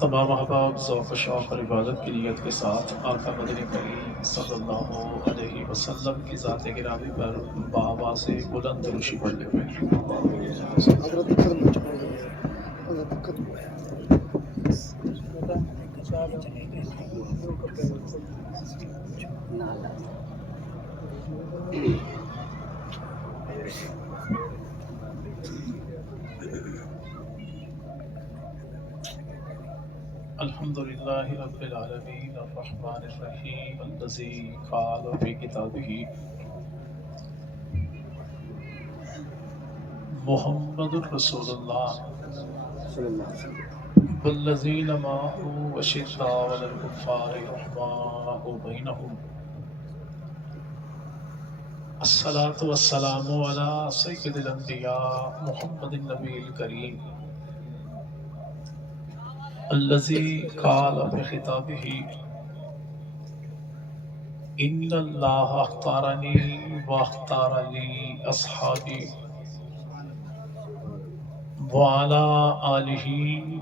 تمام احباب ذوق و شوق اور عبادت کی نیت کے ساتھ آقا مدنی کریم صلی اللہ علیہ وسلم کی ذات گرامی پر بآواز بلند درود پڑھنے ہوئے۔ الحمد للہ رب العالمین الرحمن الرحیم الذی قال فی کتابہ محمد رسول اللہ والذین معه اشداء علی الکفار رحماء بینہم الصلاۃ والسلام علی سید الانبیاء محمد النبی الکریم الذی قال بخطابہ ان اللہ اختارنی واختار لی اصحابی وعلی آلہ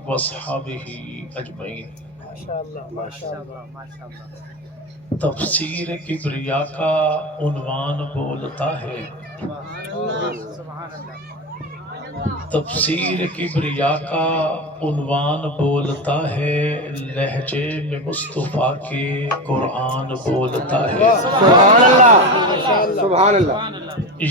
واصحابہ اجمعین۔ تفسیر کبریا کا عنوان بولتا ہے، تفسیر کبریا کا عنوان بولتا ہے، لہجے میں مصطفیٰ کے قرآن بولتا ہے۔ سبحان اللہ، سبحان اللہ۔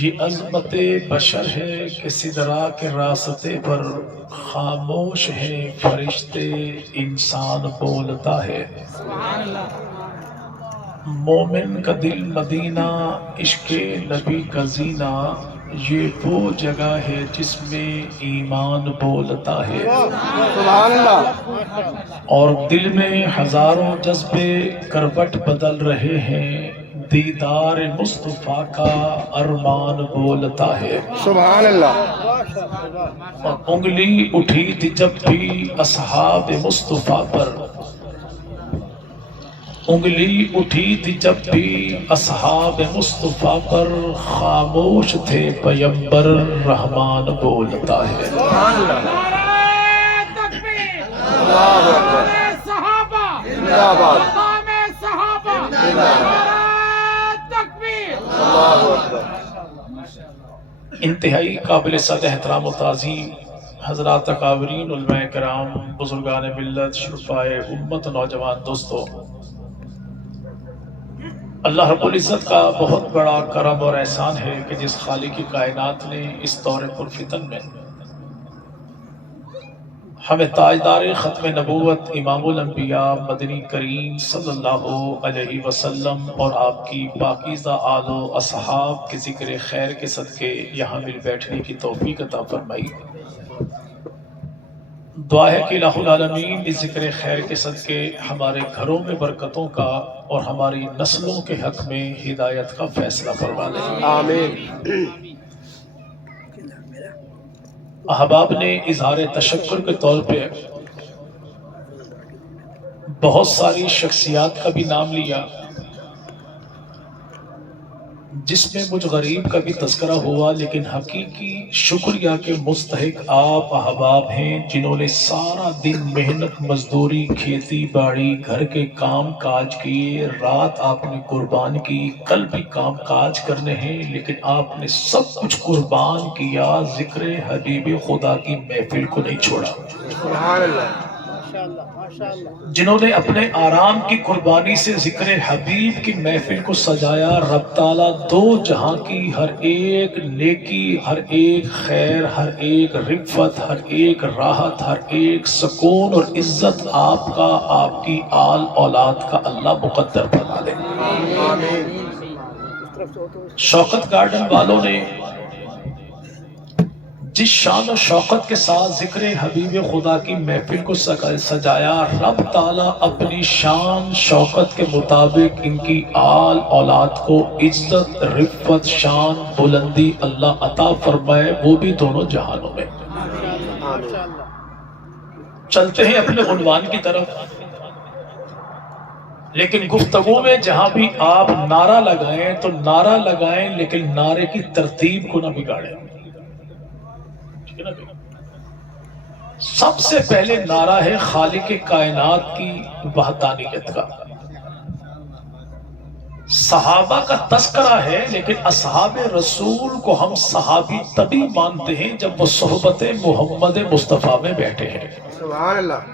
یہ عظمت بشر ہے کہ سدرا کے راستے پر خاموش ہیں فرشتے، انسان بولتا ہے۔ مومن کا دل مدینہ، عشق نبی کا زینہ، یہ وہ جگہ ہے جس میں ایمان بولتا ہے۔ سبحان اللہ۔ اور دل میں ہزاروں جذبے کروٹ بدل رہے ہیں، دیدار مصطفیٰ کا ارمان بولتا ہے۔ سبحان اللہ۔ اور انگلی اٹھی تھی جب بھی اصحاب مصطفیٰ پر، انگلی اٹھی تھی جب بھی اصحاب مصطفیٰ پر، خاموش تھے پیمبر رحمان بولتا ہے۔ سبحان اللہ۔ اللہ اکبر۔ زندہ باد۔ اللہ اکبر۔ انتہائی قابل صد احترام و تعظیم حضرات اکابرین، علماء کرام، بزرگان ملت، شرفائے امت، نوجوان دوستو، اللہ رب العزت کا بہت بڑا کرم اور احسان ہے کہ جس خالق کی کائنات نے اس دور پرفتن میں ہمیں تاجدار ختم نبوت امام الانبیاء مدنی کریم صلی اللہ علیہ وسلم اور آپ کی پاکیزہ آل و اصحاب کے ذکر خیر کے صدقے یہاں مل بیٹھنے کی توفیق عطا فرمائی۔ دعا ہے کہ الہ العالمین اس ذکر خیر کے صدقے ہمارے گھروں میں برکتوں کا اور ہماری نسلوں کے حق میں ہدایت کا فیصلہ فرما لے۔ آمین۔ احباب نے اظہار تشکر کے طور پہ بہت ساری شخصیات کا بھی نام لیا، جس میں مجھ غریب کا بھی تذکرہ ہوا، لیکن حقیقی شکریہ کے مستحق آپ احباب ہیں جنہوں نے سارا دن محنت مزدوری، کھیتی باڑی، گھر کے کام کاج کیے، رات آپ نے قربان کی، کل بھی کام کاج کرنے ہیں، لیکن آپ نے سب کچھ قربان کیا، ذکر حبیب خدا کی محفل کو نہیں چھوڑا۔ سبحان اللہ۔ جنہوں نے اپنے آرام کی قربانی سے ذکر حبیب کی محفل کو سجایا، رب تعالیٰ دو جہاں کی ہر ایک نیکی، ہر ایک خیر، ہر ایک رفت، ہر ایک راحت، ہر ایک سکون اور عزت آپ کا، آپ کی آل اولاد کا اللہ مقدر فرما دے۔ آمین۔ شوکت گارڈن والوں نے جس شان و شوقت کے ساتھ ذکر حبیب خدا کی محفل کو سجایا، رب تعالیٰ اپنی شان شوقت کے مطابق ان کی آل اولاد کو عزت، رفت، شان، بلندی اللہ عطا فرمائے، وہ بھی دونوں جہانوں میں۔ چلتے ہیں اپنے عنوان کی طرف، لیکن گفتگو میں جہاں بھی آپ نعرہ لگائیں تو نعرہ لگائیں، لیکن نعرے کی ترتیب کو نہ بگاڑیں۔ سب سے پہلے نعرہ ہے خالق کائنات کی وحدانیت کا، صحابہ کا تذکرہ ہے، لیکن اصحاب رسول کو ہم صحابی تبھی مانتے ہیں جب وہ صحبت محمد مصطفیٰ میں بیٹھے ہیں۔ سبحان اللہ۔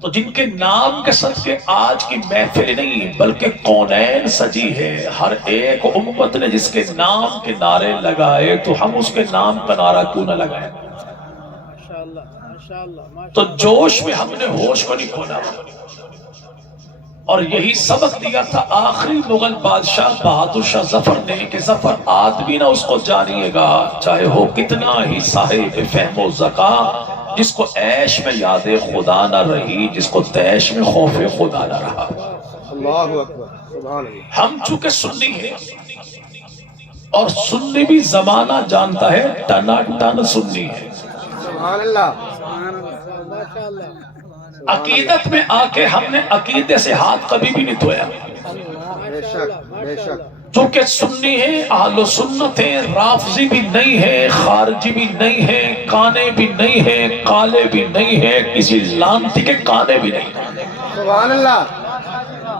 تو جن کے نام کے صدقے آج کی محفل نہیں بلکہ کونین سجی ہے، ہر ایک امت نے جس کے نام کے نعرے لگائے تو ہم اس کے نام کا نعرہ کیوں نہ لگائیں؟ تو جوش میں ہم نے ہوش کو نہیں کھونا، اور یہی سبق دیا تھا آخری مغل بادشاہ بہادر شاہ ظفر نے کہ ظفر آدمی نہ اس کو جانیے گا چاہے ہو کتنا ہی صاحب فہم و ذکا، جس کو عیش میں یاد خدا نہ رہی، جس کو تیش میں خوف خدا نہ رہا۔ اللہ اکبر، سبحان اللہ۔ ہم چونکہ سنی ہیں اور سنی بھی زمانہ جانتا ہے، ٹنا ٹن سنی ہے، سبحان اللہ۔ عقیدت میں آ کے ہم نے عقیدے سے ہاتھ کبھی بھی نہیں دھویا، بے شک بے شک۔ چونکہ سنی ہے، اہل و سنت ہے، رافضی بھی نہیں ہے، خارجی بھی نہیں ہے، کانے بھی نہیں ہے، کالے بھی نہیں ہے، کسی لانتی کے کانے بھی نہیں ہے۔ سبحان اللہ،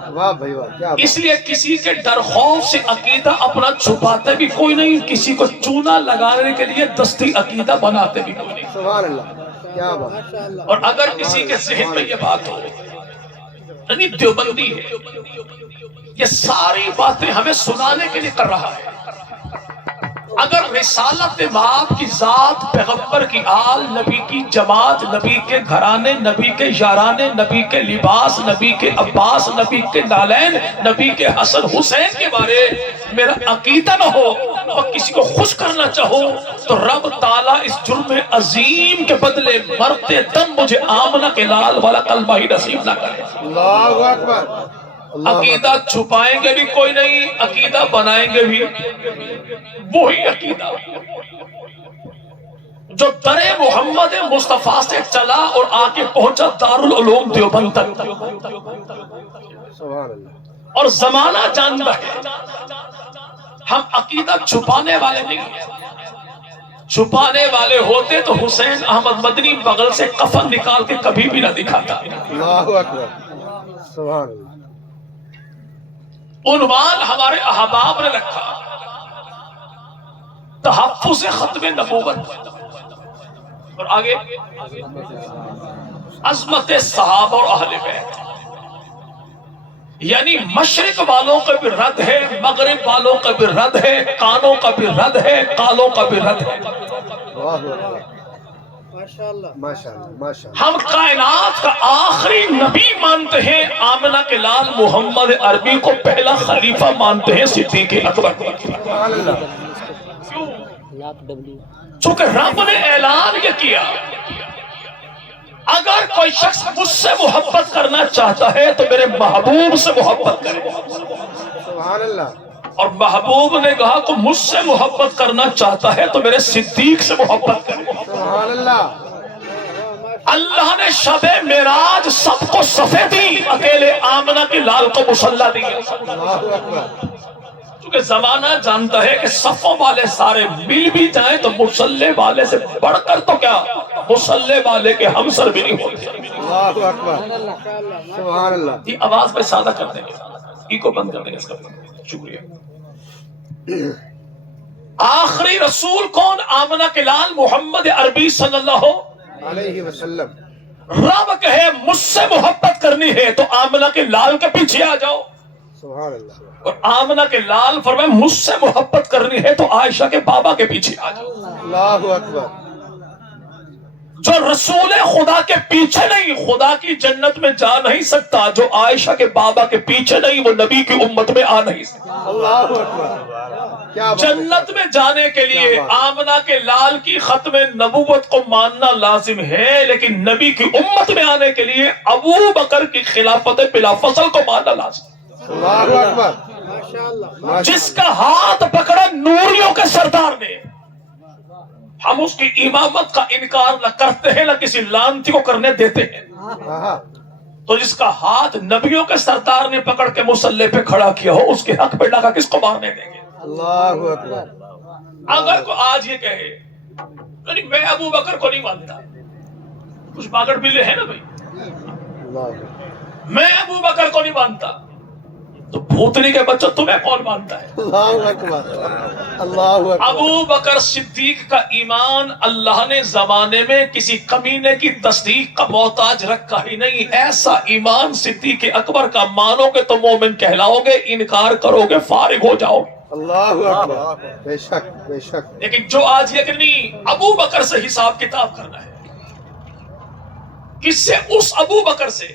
واہ بھائی واہ، کیا بات۔ اس لیے کسی کے ڈر خوف سے عقیدہ اپنا چھپاتے بھی کوئی نہیں، کسی کو چونا لگانے کے لیے دستی عقیدہ بناتے بھی کوئی نہیں۔ سبحان اللہ، کیا بات۔ اور اگر کسی کے ذہن میں یہ بات ہو یعنی دیوبندی ہے، یہ ساری باتیں ہمیں سنانے کے لیے کر رہا ہے، اگر رسالت مآب کی ذات، پیغمبر کی آل، نبی کی جماعت، نبی کے گھرانے، نبی کے یارانے، نبی کے لباس، نبی کے عباس، نبی کے نالین، نبی کے حسن حسین کے بارے میرا عقیدہ نہ ہو اور کسی کو خوش کرنا چاہو تو رب تعالیٰ اس جرم عظیم کے بدلے مرتے دم مجھے آمنہ کے لال والا کلمہ ہی نصیب نہ کرے۔ اللہ اکبر، اللہ عقیدہ چھپائیں گے بھی کوئی نہیں، عقیدہ بنائیں گے بھی وہی عقیدہ جو در محمد مصطفیٰ سے چلا اور آگے پہنچا دارالعلوم دیوبند تک، سبحان اللہ۔ اور زمانہ جانتا ہے ہم عقیدہ چھپانے والے نہیں ہیں، چھپانے والے ہوتے تو حسین احمد مدنی بغل سے کفن نکال کے کبھی بھی نہ دکھاتا۔ اللہ اکبر، سبحان اللہ۔ عنوان ہمارے احباب نے رکھا تحفظ ختم نبوت، اور آگے عظمت صحابہ اور اہل بیت، یعنی مشرق والوں کا بھی رد ہے، مغرب والوں کا بھی رد ہے، کانوں کا بھی رد ہے، کالوں کا بھی رد ہے۔ ماشاءاللہ ماشاءاللہ۔ ہم کائنات کا آخری نبی مانتے ہیں آمنہ کے لال محمد عربی کو پہلا خلیفہ مانتے ہیں صدیق اکبر کو۔ سبحان اللہ۔ چونکہ رب نے اعلان یہ کیا اگر کوئی شخص مجھ سے محبت کرنا چاہتا ہے تو میرے محبوب سے محبت کرے، سبحان اللہ۔ اور محبوب نے کہا کہ مجھ سے محبت کرنا چاہتا ہے تو میرے صدیق سے محبت کرے۔ سبحان اللہ۔ اللہ نے شب معراج سب کو صفے دی، اکیلے آمنہ کے لال کو مصلی دیا۔ اللہ اکبر۔ کیونکہ زمانہ جانتا ہے کہ صفوں والے سارے مل بھی جائیں تو مصلی والے سے بڑھ کر تو کیا مصلی والے کے ہمسر بھی نہیں ہوتے۔ اللہ اکبر، سبحان اللہ۔ یہ آواز میں سادہ کر دیں گے، ای کو بند کر دیں گے اس کا۔ شکریہ۔ آخری رسول کون؟ آمنہ کے لال محمد عربی صلی اللہ علیہ وسلم۔ رب کہے مجھ سے محبت کرنی ہے تو آمنہ کے لال کے پیچھے آ جاؤ، سبحان اللہ۔ اور آمنہ کے لال فرمائے مجھ سے محبت کرنی ہے تو عائشہ کے بابا کے پیچھے آ جاؤ۔ اللہ اکبر۔ جو رسول خدا کے پیچھے نہیں خدا کی جنت میں جا نہیں سکتا، جو عائشہ کے بابا کے پیچھے نہیں وہ نبی کی امت میں آ نہیں سکتا۔ اللہ اکبر، کیا بات۔ جنت میں جانے کے لیے آمنہ کے لال کی ختم نبوت کو ماننا لازم ہے، لیکن نبی کی امت میں آنے کے لیے ابو بکر کی خلافت بلا فصل کو ماننا لازم ہے۔ اللہ اکبر۔ جس کا ہاتھ پکڑا نوریوں کے سردار نے، ہم اس کی امامت کا انکار نہ کرتے ہیں نہ کسی لانتی کو کرنے دیتے ہیں، ہاں، تو جس کا ہاتھ نبیوں کے سردار نے پکڑ کے مصلی پہ کھڑا کیا ہو اس کے حق پہ ڈاکہ کس کو مارنے دیں گے؟ اللہ اکبر۔ اگر کو آج یہ کہے یعنی میں ابو بکر کو نہیں مانتا، کچھ باگڑ بلے ہیں نا بھائی. اللہ میں ابو بکر کو نہیں مانتا تو بھوتنی کے بچوں تمہیں کون مانتا ہے؟ اللہ اکبر اللہ اکبر. ابو بکر صدیق کا ایمان اللہ نے زمانے میں کسی کمینے کی تصدیق کا محتاج رکھا ہی نہیں. ایسا ایمان صدیق اکبر کا مانو گے تو مومن کہلاؤ گے، انکار کرو گے فارغ ہو جاؤ گے. اللہ اکبر. بے شک بے شک. لیکن جو آج یہ کہ نہیں ابو بکر سے حساب کتاب کرنا ہے، کس سے؟ اس ابو بکر سے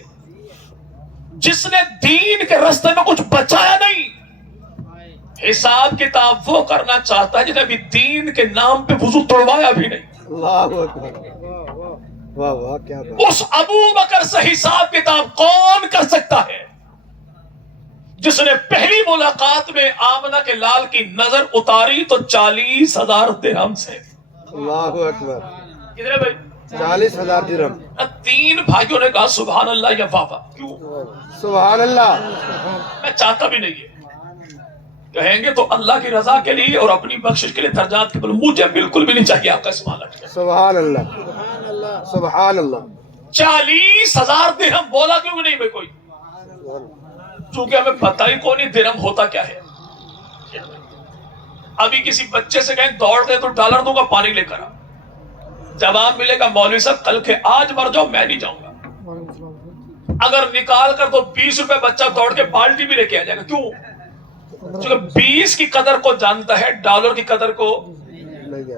جس نے دین کے راستے میں کچھ بچایا نہیں. حساب کتاب وہ کرنا چاہتا ہے جنہیں ابھی دین کے نام پہ وضو توڑوایا بھی نہیں. اللہ اکبر. واہ واہ کیا بات. اس ابو بکر سے حساب کتاب کون کر سکتا ہے جس نے پہلی ملاقات میں آمنہ کے لال کی نظر اتاری تو 40,000 درہم سے. اللہ اکبر. کتنے بھائی؟ 40,000 درہم. تین بھائیوں نے کہا سبحان اللہ یا بابا. کیوں؟ سبحان اللہ. میں چاہتا بھی نہیں ہے. کہیں گے تو اللہ کی رضا کے لیے اور اپنی بخشش کے لیے درجات کے بل. مجھے بالکل بھی نہیں چاہیے آپ کا اسمال لگے. سبحان اللہ سبحان اللہ. 40,000 درہم بولا کیوں نہیں بھائی کوئی؟ چونکہ ہمیں پتہ ہی کون نہیں درہم ہوتا کیا ہے. ابھی کسی بچے سے کہیں دوڑ گئے تو ڈالر دوں گا پانی لے کر آ. جواب ملے گا مولوی صاحب کل کے آج مر جاؤ میں نہیں جاؤں گا. اگر نکال کر تو 20 روپے بچہ دوڑ کے بالٹی بھی لے کے آ جائے گا. کیوں؟ چونکہ 20 کی قدر کو جانتا ہے، ڈالر کی قدر کو.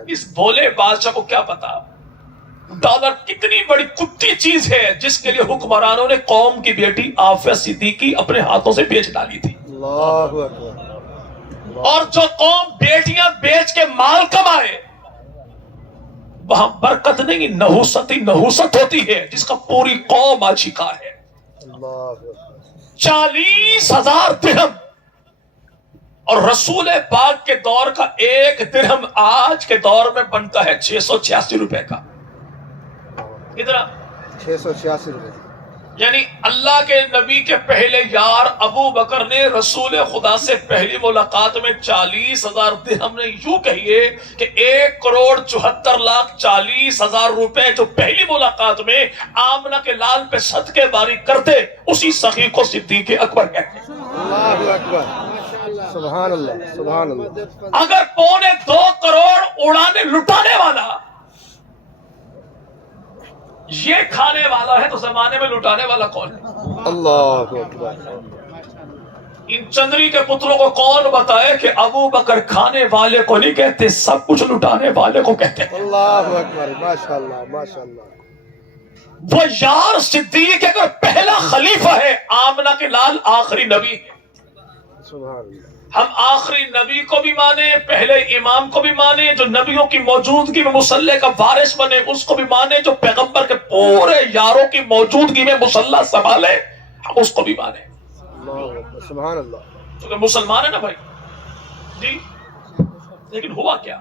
اس بھولے بادشاہ کو کیا پتا ڈالر کتنی بڑی کتی چیز ہے جس کے لیے حکمرانوں نے قوم کی بیٹی عافیہ صدیقی اپنے ہاتھوں سے بیچ ڈالی تھی. اللہ اکبر. اور جو قوم بیٹیاں بیچ کے مال کمائے وہاں برکت نہیں نحوست ہی نحوست ہوتی ہے جس کا پوری قوم آج شکار ہے. اللہ اکبر. 40,000 درہم. اور رسول پاک کے دور کا ایک درہم آج کے دور میں بنتا ہے 686 روپے کا. کتنا؟ 686 روپے. یعنی اللہ کے نبی کے پہلے یار ابو بکر نے رسول خدا سے پہلی ملاقات میں 40,000 درہم نے یوں کہیے کہ 1,74,40,000 روپے جو پہلی ملاقات میں آمنہ کے لال پہ صدقے باری کرتے اسی سخی کو صدیق اکبر کہتے ہیں. اللہ اکبر. سبحان اللہ سبحان اللہ. اگر 2.25 کروڑ اڑانے لٹانے والا یہ کھانے والا ہے تو زمانے میں لٹانے والا کون ہے؟ اللہ اکبر. ان چندری کے پتروں کو کون بتائے کہ ابو بکر کھانے والے کو نہیں کہتے، سب کچھ لٹانے والے کو کہتے ہیں. اللہ اکبر. ماشاءاللہ ماشاءاللہ. وہ یار صدیق اگر پہلا خلیفہ ہے، آمنہ کے لال آخری نبی ہے. سبحان اللہ. ہم آخری نبی کو بھی مانے، پہلے امام کو بھی مانے، جو نبیوں کی موجودگی میں مصلی کا وارث بنے اس کو بھی مانے، جو پیغمبر کے پورے یاروں کی موجودگی میں مصلی سنبھالے ہم اس کو بھی مانے. اللہ سبحان اللہ. کیونکہ مسلمان ہے نا بھائی جی. لیکن ہوا کیا؟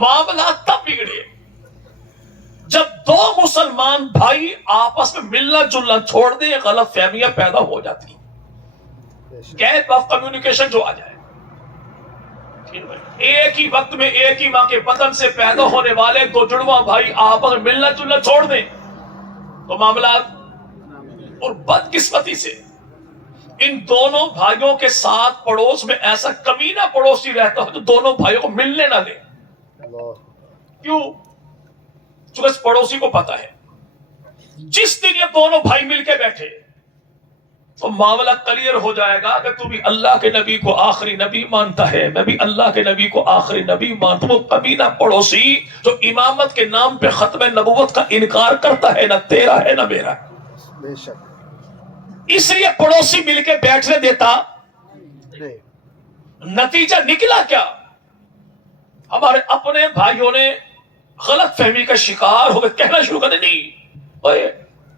معاملات تب بگڑے جب دو مسلمان بھائی آپس میں ملنا جلنا چھوڑ دیں، غلط فہمیاں پیدا ہو جاتی. گیپ آف کمیونیکیشن جو آ جائے، ایک ہی وقت میں ایک ہی ماں کے بدن سے پیدا ہونے والے دو جڑواں بھائی آپس میں ملنا جلنا چھوڑ دیں تو معاملات. اور بدقسمتی سے ان دونوں بھائیوں کے ساتھ پڑوس میں ایسا کمینہ پڑوسی رہتا ہے جو دونوں بھائیوں کو ملنے نہ دے. کیوں؟ چونکہ اس پڑوسی کو پتا ہے جس دن یہ دونوں بھائی مل کے بیٹھے تو معاملہ کلیئر ہو جائے گا کہ تو بھی اللہ کے نبی کو آخری نبی مانتا ہے، میں بھی اللہ کے نبی کو آخری نبی مانتا ہوں. وہ کمینہ پڑوسی جو امامت کے نام پہ ختم نبوت کا انکار کرتا ہے، نہ تیرا ہے نہ میرا. بے شک. اس لیے پڑوسی مل کے بیٹھنے دیتا. نتیجہ نکلا کیا؟ ہمارے اپنے بھائیوں نے غلط فہمی کا شکار ہو گئے، کہنا شروع کر دے نہیں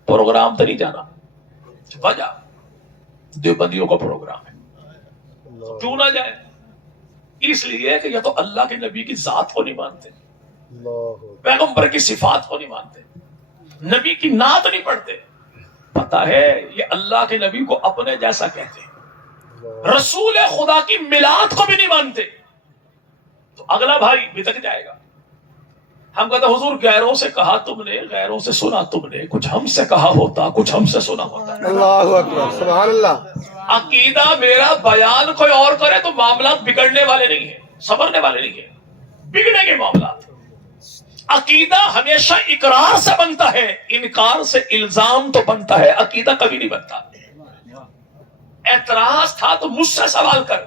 پروگرام تو نہیں جانا. وجہ دیوبندیوں کا پروگرام ہے. کیوں نہ جائے؟ اس لیے کہ یا تو اللہ کے نبی کی ذات کو نہیں مانتے، پیغمبر کی صفات کو نہیں مانتے، نبی کی نعت نہیں پڑھتے. پتا ہے یہ اللہ کے نبی کو اپنے جیسا کہتے ہیں، رسول خدا کی میلاد کو بھی نہیں مانتے. تو اگلا بھائی بھٹک جائے گا. ہم کہتے ہیں حضور غیروں سے کہا تم نے، غیروں سے سنا تم نے، کچھ ہم سے کہا ہوتا، کچھ ہم سے سنا ہوتا۔ اللہ اکبر، سبحان اللہ۔ عقیدہ میرا بیان کوئی اور کرے تو معاملات بگڑنے والے نہیں ہیں، سنورنے والے نہیں ہیں، بگڑیں گے معاملات۔ عقیدہ ہمیشہ اقرار سے بنتا ہے، انکار سے الزام تو بنتا ہے، عقیدہ کبھی نہیں بنتا۔ اعتراض تھا تو مجھ سے سوال کر،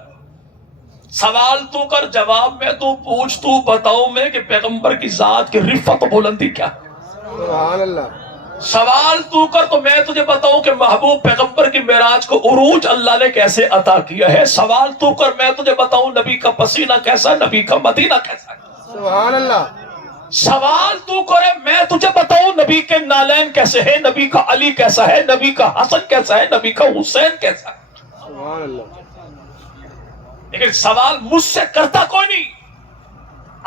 سوال تو کر، جواب میں تو پوچھ، تو بتاؤ میں کہ پیغمبر کی ذات کی رفت و بلندی کیا ہے۔ سبحان اللہ۔ سوال تو کر تو میں تجھے بتاؤں کہ محبوب پیغمبر کی معراج کو عروج اللہ نے کیسے عطا کیا ہے۔ سوال تو کر میں تجھے بتاؤں نبی کا پسینہ کیسا، نبی کا مدینہ کیسا ہے۔ سبحان اللہ۔ سوال تو کرے میں تجھے بتاؤں نبی کے نالین کیسے ہیں، نبی کا علی کیسا ہے، نبی کا حسن کیسا ہے، نبی کا حسین کیسا ہے۔ سبحان اللہ۔ لیکن سوال مجھ سے کرتا کوئی نہیں،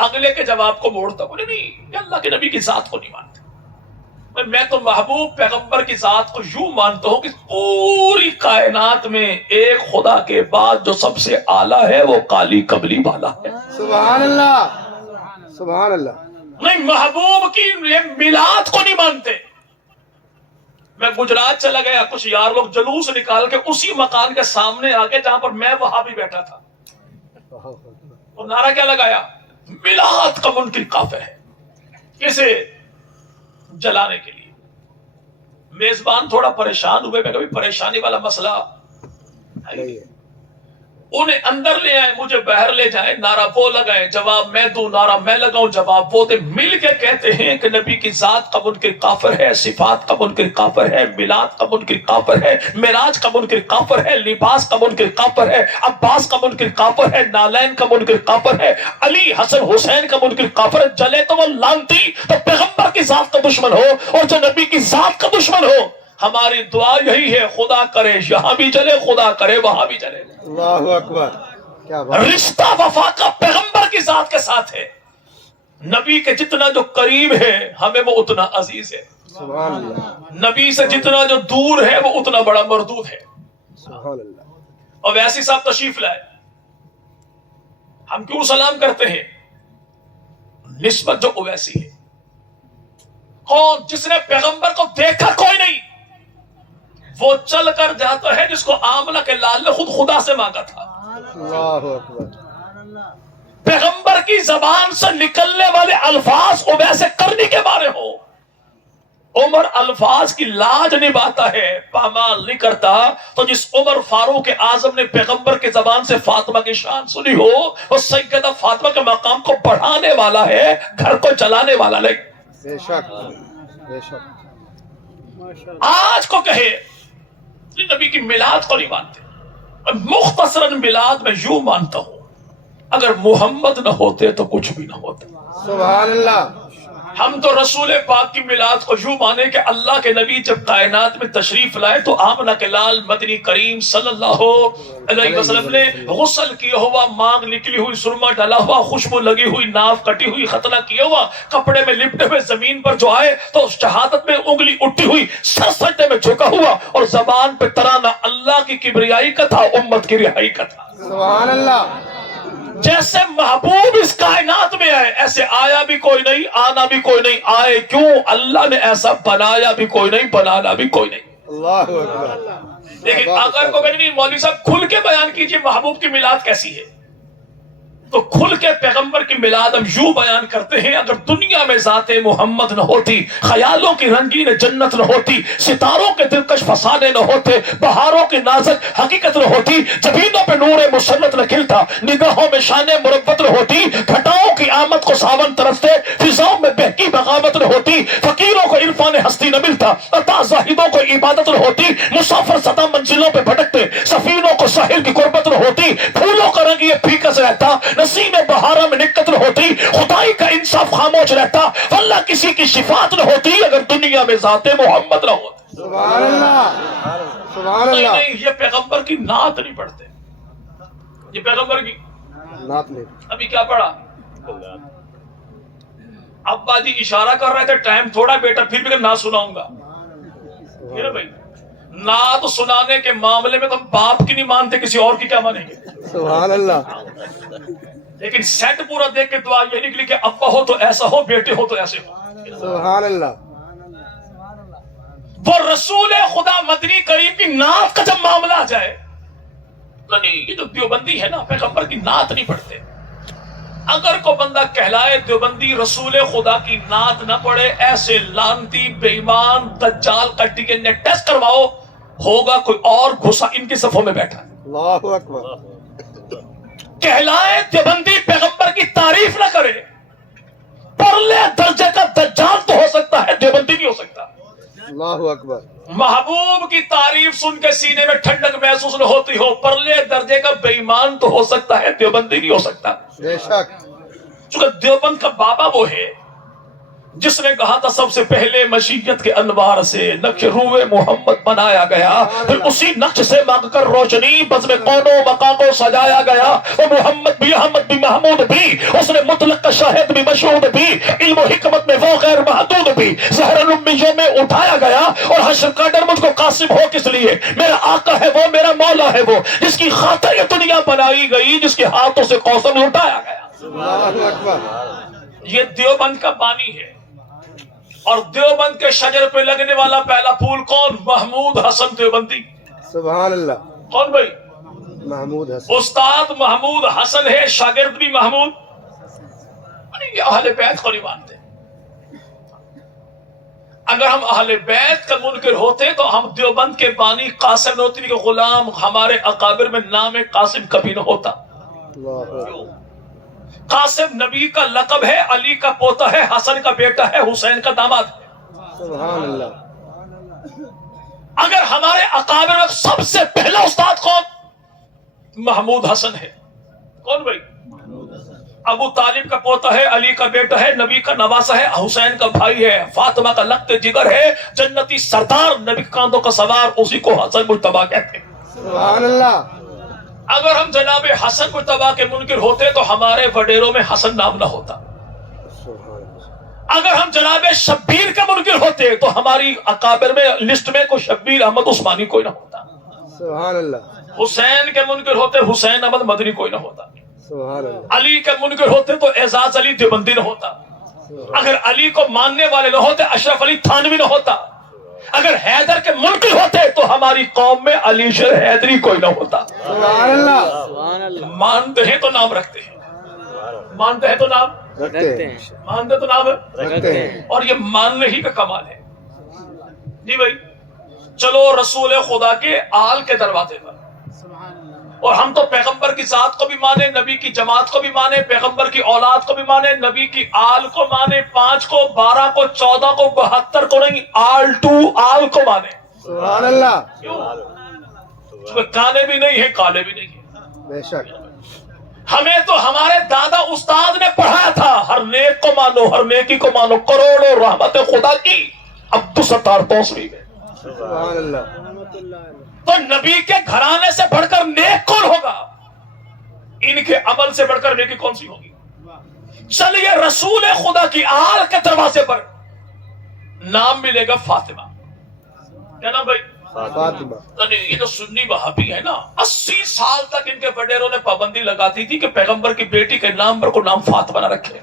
اگلے کے جواب کو موڑتا کوئی نہیں، یہ اللہ کے نبی کی ذات کو نہیں مانتے۔ میں تو محبوب پیغمبر کی ذات کو یوں مانتا ہوں کہ پوری کائنات میں ایک خدا کے بعد جو سب سے اعلیٰ ہے وہ کالی کملی والا ہے۔ سبحان اللہ، سبحان اللہ۔ نہیں، محبوب کی یہ میلاد کو نہیں مانتے۔ میں گجرات چلا گیا، کچھ یار لوگ جلوس نکال کے اسی مکان کے سامنے آ کے جہاں پر میں وہاں بھی بیٹھا تھا، اور نعرہ کیا لگایا، میلاد کا منکر کافر ہے، اسے جلانے کے لیے۔ میزبان تھوڑا پریشان ہوئے، میں کبھی پریشانی والا مسئلہ نہیں ہے۔ انہیں اندر لے آئے، مجھے باہر لے جائیں، نعرہ وہ لگائیں، جواب میں دوں، نعرہ میں لگاؤں، جواب وہ دے، مل کے کہتے ہیں کہ نبی کی ذات کا منکر کافر ہے، صفات کا منکر کافر ہے، میلاد کا منکر کافر ہے، معراج کا منکر کافر ہے، لباس کا منکر کافر ہے، عباس کا منکر کافر ہے، نالین کا منکر کافر ہے، علی حسن حسین کا منکر کافر ہے۔ جلے تو وہ لانتی تو پیغمبر کی ذات کا دشمن ہو، اور جو نبی کی ذات کا دشمن ہو۔ ہماری دعا یہی ہے، خدا کرے یہاں بھی جلے، خدا کرے وہاں بھی جلے۔ اللہ اکبر، کیا بات۔ رشتہ وفا کا پیغمبر کی ذات کے ساتھ ہے، نبی کے جتنا جو قریب ہے ہمیں وہ اتنا عزیز ہے، سبحان اللہ، نبی سے جتنا جو دور ہے وہ اتنا بڑا مردود ہے۔ سبحان اللہ۔ اور ویسی صاحب تشریف لائے، ہم کیوں سلام کرتے ہیں؟ نسبت جو اویسی ہے، کون؟ جس نے پیغمبر کو دیکھا کوئی نہیں، وہ چل کر جاتا ہے جس کو آمنہ کے لال نے خود خدا سے مانگا تھا۔ اللہ اکبر۔ پیغمبر کی زبان سے نکلنے والے الفاظ اویس کرنی کے بارے ہو، عمر الفاظ کی لاج نبھاتا ہے، پامال نہیں کرتا۔ تو جس عمر فاروق اعظم نے پیغمبر کی زبان سے فاطمہ کی شان سنی ہو، وہ سیدہ فاطمہ کے مقام کو بڑھانے والا ہے، گھر کو چلانے والا نہیں۔ بے شک، بے شک۔ آج کو کہے نبی کی میلاد کو نہیں مانتے۔ مختصراً میلاد میں یوں مانتا ہوں، اگر محمد نہ ہوتے تو کچھ بھی نہ ہوتا۔ سبحان اللہ۔ ہم تو رسول پاک کی میلاد کو یوں مانے کہ اللہ کے نبی جب کائنات میں تشریف لائے تو آمنہ کے لال مدنی کریم صلی اللہ علیہ وسلم نے غسل کیا ہوا، مانگ نکلی ہوئی، سرما ڈالا ہوا، خوشبو لگی ہوئی، ناف کٹی ہوئی، ختنہ کیا ہوا، کپڑے میں لپٹے ہوئے زمین پر جو آئے تو شہادت میں انگلی اٹھی ہوئی، سر سجدے میں جھکا ہوا، اور زبان پہ ترانہ اللہ کی کبریائی کا تھا، امت کی رہائی کا تھا۔ سبحان اللہ۔ جیسے محبوب اس کائنات میں آئے ایسے آیا بھی کوئی نہیں، آنا بھی کوئی نہیں۔ آئے کیوں؟ اللہ نے ایسا بنایا بھی کوئی نہیں، بنانا بھی کوئی نہیں۔ اللہ اکبر۔ لیکن اگر کو کہنے نہیں مولوی صاحب کھل کے بیان کیجئے محبوب کی میلاد کیسی ہے، تو کھل کے پیغمبر کی میلاد ہم یوں بیان کرتے ہیں، اگر دنیا میں ذات محمد نہ ہوتی، خیالوں کی رنگین جنت نہ ہوتی، ستاروں کے دلکش فسانے نہ ہوتے، بہاروں کی نازک حقیقت نہ ہوتی، جبینوں پہ نور مسلط نہ کھلتا، نگاہوں میں شان مروت نہ ہوتی، گھٹاؤں کی آمد کو ساون ترستے، فضاؤں میں بہکی بغاوت نہ ہوتی، فقیروں کو عرفان ہستی نہ ملتا، عطا زاہدوں کو عبادت نہ ہوتی، مسافر سدا منزلوں پہ بھٹکتے، سفینوں کو ساحل کی قربت نہ ہوتی، پھولوں کا رنگ یہ پھیکا سے رہتا، نسیم بہارا میں نکت نہ ہوتی، خدائی کا انصاف خاموش رہتا، واللہ کسی کی شفاعت نہ ہوتی اگر دنیا میں ذات محمد نہ ہوتی۔ سبحان اللہ، سبحان اللہ۔ نہیں، یہ پیغمبر کی نعت نہیں پڑھتے، یہ پیغمبر کی نعت نہیں۔ ابھی کیا پڑھا؟ ابا جی اشارہ کر رہے تھے ٹائم تھوڑا بیٹا، پھر بھی نہ سناؤں گا۔ یہ نا بھائی، نعت سنانے کے معاملے میں تو ہم باپ کی نہیں مانتے، کسی اور کی کیا مانیں گے؟ سبحان اللہ۔ لیکن سیٹ پورا دیکھ کے دعا یہ نکلی کہ ابا ہو تو ایسا ہو، بیٹے ہو تو ایسے ہو. سبحان اللہ. وہ رسول خدا مدنی کریم کی نعت کا جب معاملہ آ جائے، نہیں یہ جو دیوبندی ہے نا پیغمبر کی نعت نہیں پڑھتے. اگر کو بندہ کہلائے دیوبندی رسول خدا کی نعت نہ پڑھے، ایسے لانتی بے ایمان دجال کا ڈی این اے ٹیسٹ کرواؤ، ہوگا کوئی اور گھسا ان کی صفوں میں بیٹھا. اللہ اکبر. کہلائے دیوبندی پیغمبر کی تعریف نہ کرے، پرلے درجے کا دجال تو ہو سکتا ہے، دیوبندی نہیں ہو سکتا. اللہ اکبر. محبوب کی تعریف سن کے سینے میں ٹھنڈک محسوس نہ ہوتی ہو، پرلے درجے کا بے ایمان تو ہو سکتا ہے، دیوبندی نہیں ہو سکتا. بے شک. چونکہ دیوبند کا بابا وہ ہے جس نے کہا تھا سب سے پہلے مشیت کے انوار سے نقش روح محمد بنایا گیا، پھر اسی نقش سے مانگ کر روشنی بزم کونوں مقام کو سجایا گیا. وہ محمد بھی احمد بھی محمود بھی، اس نے مطلق کا شاہد بھی مشہود بھی، علم و حکمت میں وہ غیر محدود بھی، زہر الامیوں میں اٹھایا گیا. اور حشر کا ڈر مجھ کو قاسم ہو کس لیے، میرا آقا ہے وہ، میرا مولا ہے وہ، جس کی خاطر یہ دنیا بنائی گئی، جس کے ہاتھوں سے کوثر اٹھایا گیا. اللہ اکبر. یہ دیوبند کا بانی ہے. اور دیوبند کے شجر پہ لگنے والا پہلا پھول کون؟ محمود حسن دیوبندی. سبحان اللہ. کون بھائی؟ محمود حسن. استاد محمود حسن ہے، شاگرد بھی محمود. یہ اہل بیت کو نہیں مانتے. اگر ہم اہل بیت کا منکر ہوتے تو ہم دیوبند کے بانی قاسم نوتوی کے غلام، ہمارے اکابر میں نام قاسم کبھی نہ ہوتا. اللہ اکبر. قاسم نبی کا لقب ہے، علی کا پوتا ہے، حسن کا بیٹا ہے، حسین کا داماد ہے. سبحان اللہ. اگر ہمارے اکابر میں سب سے پہلا استاد کون؟ محمود حسن ہے. کون بھائی؟ ابو طالب کا پوتا ہے، علی کا بیٹا ہے، نبی کا نواسا ہے، حسین کا بھائی ہے، فاطمہ کا لخت جگر ہے، جنتی سردار، نبی کاندھوں کا سوار، اسی کو حسن مجتبیٰ کہتے ہیں. سبحان اللہ. اگر ہم جناب حسن مجتبیٰ کے منکر ہوتے تو ہمارے وڈیروں میں حسن نام نہ ہوتا. سبحان اللہ. اگر ہم جناب شبیر کے منکر ہوتے تو ہماری اکابر میں لسٹ میں کوئی شبیر احمد عثمانی کوئی نہ ہوتا. سبحان اللہ. حسین کے منکر ہوتے حسین احمد مدنی کوئی نہ ہوتا. سبحان اللہ. علی کے منکر ہوتے تو اعزاز علی دیوبندی نہ ہوتا. اگر علی کو ماننے والے نہ ہوتے اشرف علی تھانوی نہ ہوتا. اگر حیدر کے منکر ہوتے تو ہماری قوم میں علی شیر حیدری کوئی نہ ہوتا. سبحان اللہ. مانتے ہیں تو نام رکھتے ہیں، مانتے ہیں تو نام رکھتے ہیں. مانتے تو نام رکھتے ہیں. اور یہ ماننے ہی کا کمال ہے. جی بھائی چلو رسول خدا کے آل کے دروازے پر، اور ہم تو پیغمبر کی ذات کو بھی مانے، نبی کی جماعت کو بھی مانے، پیغمبر کی اولاد کو بھی مانے، نبی کی آل کو مانے، 5 کو 12 کو 14 کو 72 کو نہیں، آل ٹو آل کو مانے. سبحان اللہ. کیوں؟ چونکہ کانے بھی نہیں ہے کالے بھی نہیں ہے. بے شک. ہمیں تو ہمارے دادا استاد نے پڑھایا تھا ہر نیک کو مانو، ہر نیکی کو مانو، کروڑوں رحمت خدا کی. عبدالستار توسوی میں سبحان اللہ. تو نبی کے گھرانے سے بڑھ کر نیک کون ہوگا؟ ان کے عمل سے بڑھ کر نیکی کون سی ہوگی؟ چلیے رسول خدا کی آل کے دروازے پر نام ملے گا فاطمہ. کیا نام بھائی؟ فاطمہ. یہ جو سنی وہابی ہے نا، 80 سال تک ان کے وڈیروں نے پابندی لگاتی تھی کہ پیغمبر کی بیٹی کے نام پر کو نام فاطمہ نہ رکھے.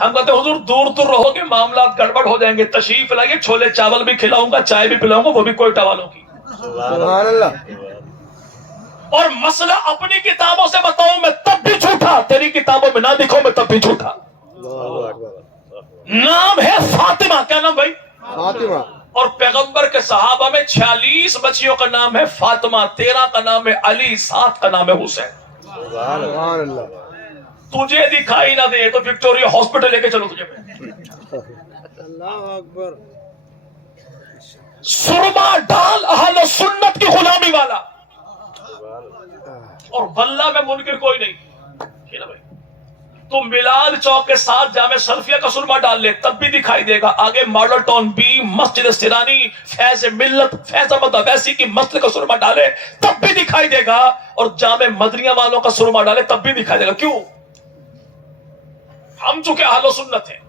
ہم کہتے ہیں حضور دور دور رہو گے معاملات گڑبڑ ہو جائیں گے، تشریف لائیے، چھولے چاول بھی کھلاؤں گا، چائے بھی پلاؤں گا، وہ بھی کوئٹہ والوں کی. سبحان اللہ. اور مسئلہ اپنی کتابوں سے بتاؤں میں تب بھی جھوٹا، تیری کتابوں میں نہ دکھو میں تب بھی جھوٹا. اللہ اکبر. نام ہے فاطمہ. کیا نام بھائی؟ فاطمہ. اور پیغمبر کے صحابہ میں 46 بچیوں کا نام ہے فاطمہ، 13 کا نام ہے علی، 7 کا نام ہے حسین. سبحان اللہ. تجھے دکھائی نہ دے تو وکٹوریا ہاسپٹل لے کے چلو تجھے. اللہ اکبر. سرما ڈال اہل سنت کی غلامی والا، اور واللہ میں منکر کوئی نہیں. بھائی تم بلال چوک کے ساتھ جامع سلفیہ کا سرما ڈال لے تب بھی دکھائی دے گا. آگے ماڈل ٹاؤن بی، مسجد سرانی، فیض ملت، فیض احمد اویسی کی مسجد کا سرما ڈالے تب بھی دکھائی دے گا، اور جامع مدنیہ والوں کا سرما ڈالے تب بھی دکھائی دے گا. کیوں؟ ہم چونکہ اہل سنت ہیں.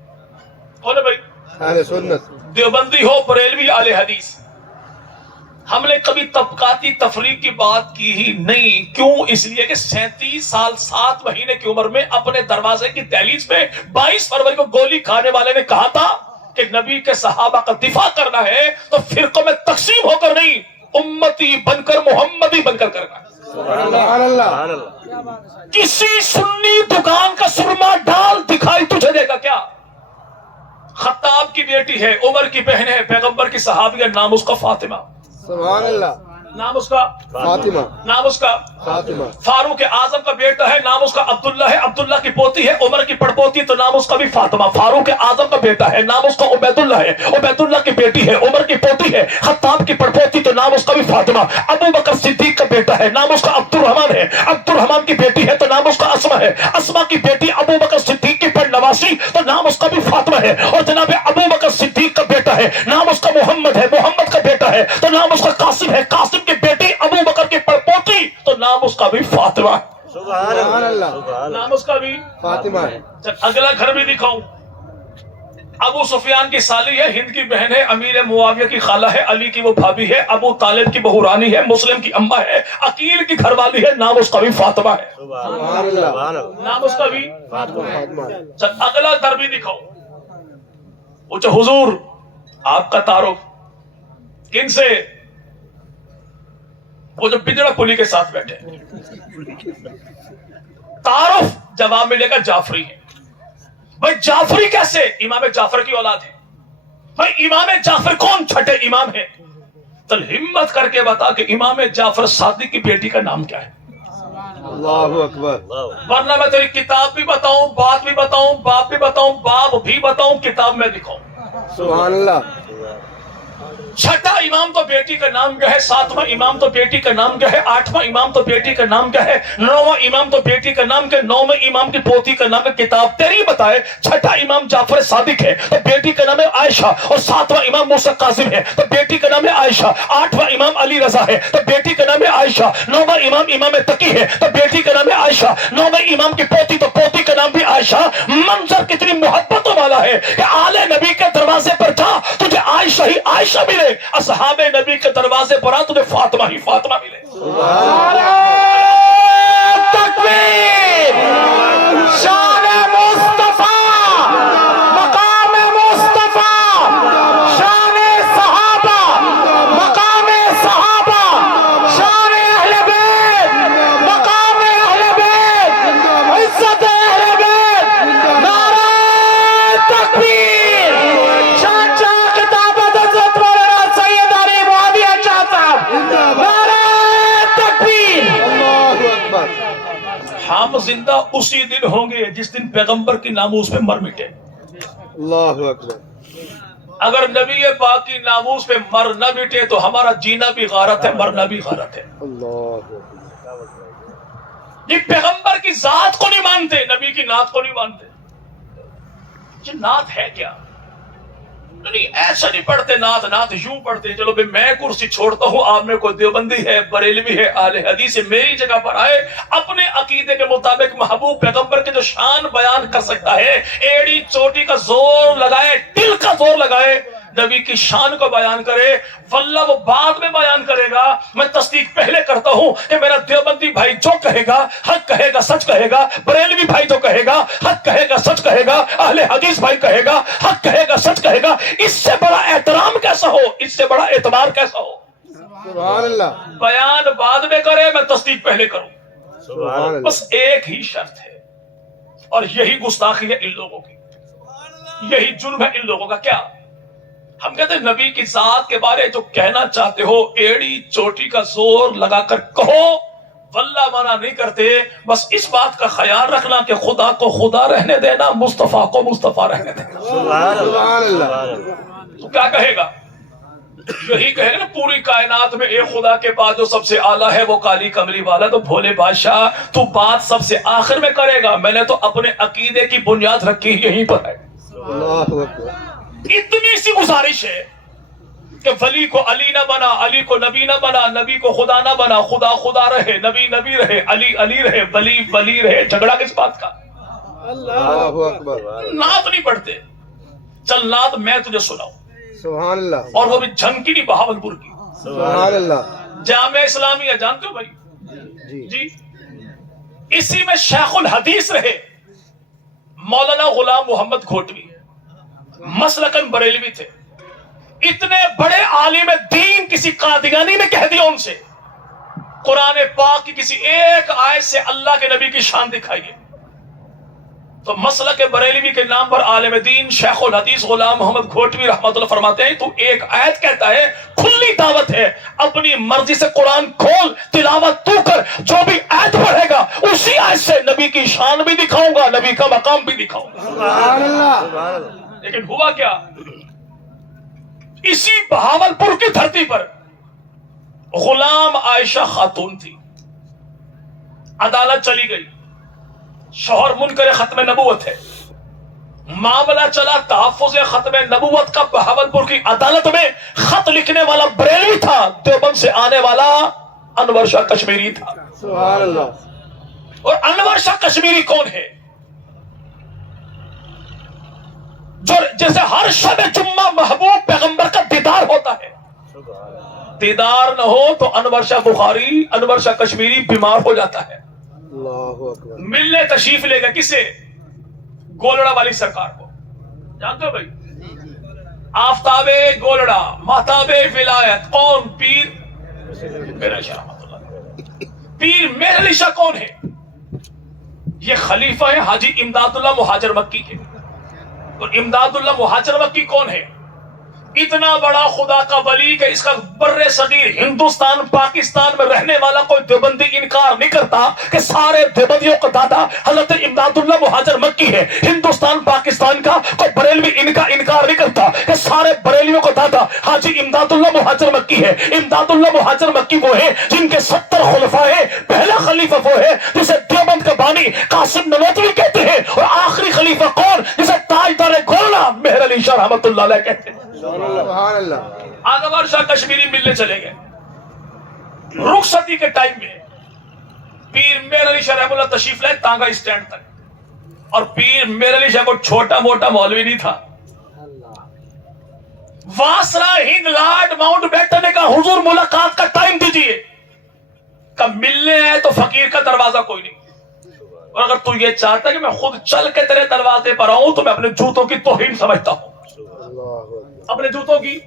کون ہے بھائی؟ اہل سنت. دیوبندی ہو، بریلوی، اہل حدیث. ہم نے کبھی طبقاتی تفریق کی بات کی ہی نہیں. کیوں؟ اس لیے کہ 37 سال 7 مہینے کی عمر میں اپنے دروازے کی دہلیز پہ 22 فروری کو گولی کھانے والے نے کہا تھا کہ نبی کے صحابہ کا دفاع کرنا ہے تو فرقوں میں تقسیم ہو کر نہیں، امتی بن کر محمدی بن کر کرنا. سبحان اللہ. کسی سنی دکان کا سرما ڈال دکھائی تجھے دے گا کیا؟ خطاب کی بیٹی ہے، عمر کی بہن ہے، پیغمبر کی صحابی ہے، نام اس کا فاطمہ. سبحان اللہ. نام اس کا فاطمہ. نام اس کا فاطمہ. فاروق اعظم کا بیٹا ہے، نام اس کا عبداللہ ہے، عبداللہ کی پوتی ہے، عمر کی پڑپوتی، تو نام اس کا بھی فاطمہ. فاروق اعظم کا بیٹا ہے، نام اس کا عبید اللہ ہے، عبید اللہ کی بیٹی ہے، عمر کی پوتی ہے، خطاب کی پڑپوتی، تو نام اس کا بھی فاطمہ. ابو بکر صدیق کا بیٹا ہے، نام اس کا عبد الرحمان ہے، عبد الرحمان کی بیٹی ہے تو نام اس کا اسما ہے، اسما کی بیٹی ابو بکر صدیق کی پڑ نواسی تو نام اس کا بھی فاطمہ ہے. اور جناب ابو بکر صدیق کا بیٹا ہے، نام اس کا محمد ہے، محمد کا بیٹا ہے تو نام اس کا قاسم ہے، قاسم کی بیٹی ابو بکر کی پڑپوتی تو نام اس کا بھی فاطمہ ہے. سبحان اللہ. نام اس کا بھی فاطمہ ہے. اگلا گھر بھی دکھاؤں. ابو سفیان کی سالی ہے، ہند کی بہن ہے، امیر معاویہ کی خالہ ہے، علی کی وہ بھابھی ہے، ابو طالب کی بہو رانی ہے، مسلم کی اماں ہے، عقیل کی گھر والی ہے، نام اس کا بھی فاطمہ ہے. سبحان اللہ. نام اس کا بھی. فاطمہ. اگلا در بھی دکھاؤ. پوچھو حضور آپ کا تعارف کن سے؟ وہ جو بجڑا پلی کے ساتھ بیٹھے. تعارف جواب ملے گا جعفری ہے. بھائی جعفری کیسے؟ امام جعفر کی اولاد ہے. بھائی امام جعفر کون؟ چھٹے امام ہے. تو ہمت کر کے بتا کہ امام جعفر صادق کی بیٹی کا نام کیا ہے؟ اللہ اکبر. ورنہ میں تیری کتاب بھی بتاؤں، بات بھی بتاؤں، باپ بھی بتاؤں، باب بھی بتاؤں، کتاب میں دکھاؤں. سبحان اللہ. چھٹا امام تو بیٹی کا نام کیا ہے؟ ساتواں امام تو بیٹی کا نام کیا ہے؟ آٹھواں امام تو بیٹی کا نام کیا ہے؟ نوواں امام تو بیٹی کا نام کیا ہے؟ نوواں امام کی پوتی کا نام ہے. کتاب تیری بتائے. چھٹا امام جعفر صادق ہے تو بیٹی کا نام ہے عائشہ، اور ساتواں امام موسیٰ کاظم ہے تو بیٹی کا نام ہے عائشہ. آٹھواں امام علی رضا ہے تو بیٹی کا نام ہے عائشہ. نوواں امام امام تقی ہے تو بیٹی کا نام ہے عائشہ. نوواں امام کی پوتی تو پوتی کا نام بھی عائشہ. منظر کتنی محبتوں والا ہے کہ آل نبی کے دروازے پر جا تجھے عائشہ ہی عائشہ ملے، اصحاب نبی کے دروازے پر آ تجھے فاطمہ ہی فاطمہ ملے. تکبیر. شان مصطفیٰ، مقام مصطفیٰ، شان صحابہ، مقام صحابہ، شان اہل بیت، مقام اہل بیت، عزت اہل بیت. نعرہ تکبیر. چاچا خطابت حضرت مولانا سید علی معاویہ شاہ صاحب. نعرہ تکبیر. اللہ اکبر. ہم زندہ اسی دن ہوں گے جس دن پیغمبر کی ناموس پہ مر مٹے. اللہ اکبر. اگر نبی پاک کی ناموس پہ مر نہ مٹے تو ہمارا جینا بھی غارت ہے، مرنا بھی غارت ہے. اللہ اکبر. یہ پیغمبر کی ذات کو نہیں مانتے، نبی کی نعت کو نہیں مانتے. یہ نعت ہے کیا؟ نہیں ایسا نہیں پڑھتے نعت. نعت یوں پڑھتے. چلو بھائی میں کرسی چھوڑتا ہوں، آپ میں کوئی دیوبندی ہے، بریلوی ہے، اہل حدیث ہے، میری جگہ پر آئے، اپنے عقیدے کے مطابق محبوب پیغمبر کے جو شان بیان کر سکتا ہے، ایڑی چوٹی کا زور لگائے، دل کا زور لگائے، نبی کی شان کو بیان کرے. واللہ وہ بعد میں بیان کرے گا. میں تصدیق پہلے کرتا ہوں کہ میرا دیوبندی بھائی جو کہے گا حق کہے گا، سچ کہے گا. بریلوی بھائی جو کہے گا حق کہے گا، سچ کہے گا. اہل حدیث بھائی کہے گا حق کہے گا، سچ کہے گا. اس سے بڑا احترام کیسا ہو، اس سے بڑا اعتبار کیسا ہو؟ سبحان اللہ. بیان بعد میں کرے، میں تصدیق پہلے کروں. سبحان اللہ. بس ایک ہی شرط ہے اور یہی گستاخی ہے ان لوگوں کی، یہی جرم ہے ان لوگوں کا. کیا؟ ہم کہتے ہیں نبی کی ذات کے بارے جو کہنا چاہتے ہو ایڑی چوٹی کا زور لگا کر کہو، واللہ منع نہیں کرتے. بس اس بات کا خیال رکھنا کہ خدا کو خدا رہنے دینا، مصطفیٰ کو مصطفیٰ رہنے دینا. سبحان اللہ. تو کیا کہے گا؟ یہی کہے گا نا پوری کائنات میں ایک خدا کے بعد جو سب سے اعلیٰ ہے وہ کالی کملی والا. تو بھولے بادشاہ تو بات سب سے آخر میں کرے گا. میں نے تو اپنے عقیدے کی بنیاد رکھی یہیں پر ہے. اللہ اکبر. اتنی سی گزارش ہے کہ ولی کو علی نہ بنا، علی کو نبی نہ بنا، نبی کو خدا نہ بنا. خدا خدا رہے، نبی نبی رہے، علی علی رہے، ولی ولی رہے. جھگڑا کس بات کا؟ اللہ اکبر. نعت نہیں پڑھتے. چل نعت میں تجھے سناؤں، سبحان اللہ. اور وہ بھی جھنکی نہیں، بہاول پور کی. سبحان اللہ جامعہ اسلامیہ جانتے ہو بھائی؟ جی اسی میں شیخ الحدیث رہے مولانا غلام محمد گھوٹوی، مسلکن بریلوی تھے، اتنے بڑے عالم دین کسی قادیانی نے کہہ دیا ان سے قرآن پاک کی کسی ایک آیت سے اللہ کے نبی کی شان دکھائیے، تو مسلک بریلوی کے نام پر عالم دین شیخ الحدیث غلام محمد گھوٹوی رحمۃ اللہ فرماتے ہیں تو ایک آیت کہتا ہے، کھلی دعوت ہے، اپنی مرضی سے قرآن کھول تلاوت تو کر، جو بھی آیت پڑھے گا اسی آیت سے نبی کی شان بھی دکھاؤں گا، نبی کا مقام بھی دکھاؤں گا۔ سبحان اللہ لیکن ہوا کیا، اسی بہاولپور کی دھرتی پر غلام عائشہ خاتون تھی، عدالت چلی گئی، شوہر منکر ختم نبوت ہے، معاملہ چلا تحفظ ختم نبوت کا، بہاولپور کی عدالت میں خط لکھنے والا بریلوی تھا، دیوبند سے آنے والا انور شاہ کشمیری تھا۔ سبحان اللہ اور انور شاہ کشمیری کون ہے؟ جو جیسے ہر شب جمعہ محبوب پیغمبر کا دیدار ہوتا ہے، دیدار نہ ہو تو انور شاہ بخاری، انور شاہ کشمیری بیمار ہو جاتا ہے، اللہ اکبر ملنے تشریف لے گا کسے؟ گولڑا والی سرکار کو، جانتے ہو بھائی؟ آفتاب گولڑا، مہتاب ولایت کون؟ پیر میر علی شاہ رحمۃ اللہ۔ پیر میر علی شاہ کون ہے؟ یہ خلیفہ ہے حاجی امداد اللہ مہاجر مکی کے، اور امداد اللہ مہاجر مکی کون ہے؟ اتنا بڑا خدا کا ولی کہ اس کا بر صغیر ہندوستان پاکستان میں رہنے والا کوئی دیوبندی انکار نہیں کرتا کہ سارے دیوبندیوں کا دادا حضرت امداد اللہ مہاجر مکی ہے۔ ہندوستان پاکستان کا کوئی بریلوی ان کا انکار نہیں کرتا کہ سارے بریلویوں کا دادا حاجی امداد اللہ مہاجر مکی ہے۔ امداد اللہ مہاجر مکی وہ ہے جن کے 70 خلفاء ہیں، پہلا خلیفہ وہ ہے جسے دیوبند کا بانی قاسم نانوتوی کہتے ہیں، اور آخری خلیفہ کون؟ جسے تاجدار گولڑا مہر علی شاہ رحمۃ اللہ علیہ کہتے ہیں۔ سبحان اللہ انور شاہ کشمیری ملنے چلے گئے، رخصتی کے ٹائم میں پیر میر علی شاہ رحمۃ اللہ تشریف لائے تانگا اسٹینڈ تک، اور پیر میر علی شاہ کو چھوٹا موٹا مولوی نہیں تھا، واسرا ہند لارڈ ماؤنٹ بیٹن نے کہا حضور ملاقات کا ٹائم دیجئے، کہ ملنے آئے تو فقیر کا دروازہ کوئی نہیں، اور اگر تو یہ چاہتا ہے کہ میں خود چل کے تیرے دروازے پر آؤں تو میں اپنے جوتوں کی توہین سمجھتا ہوں، اپنے جوتوں کی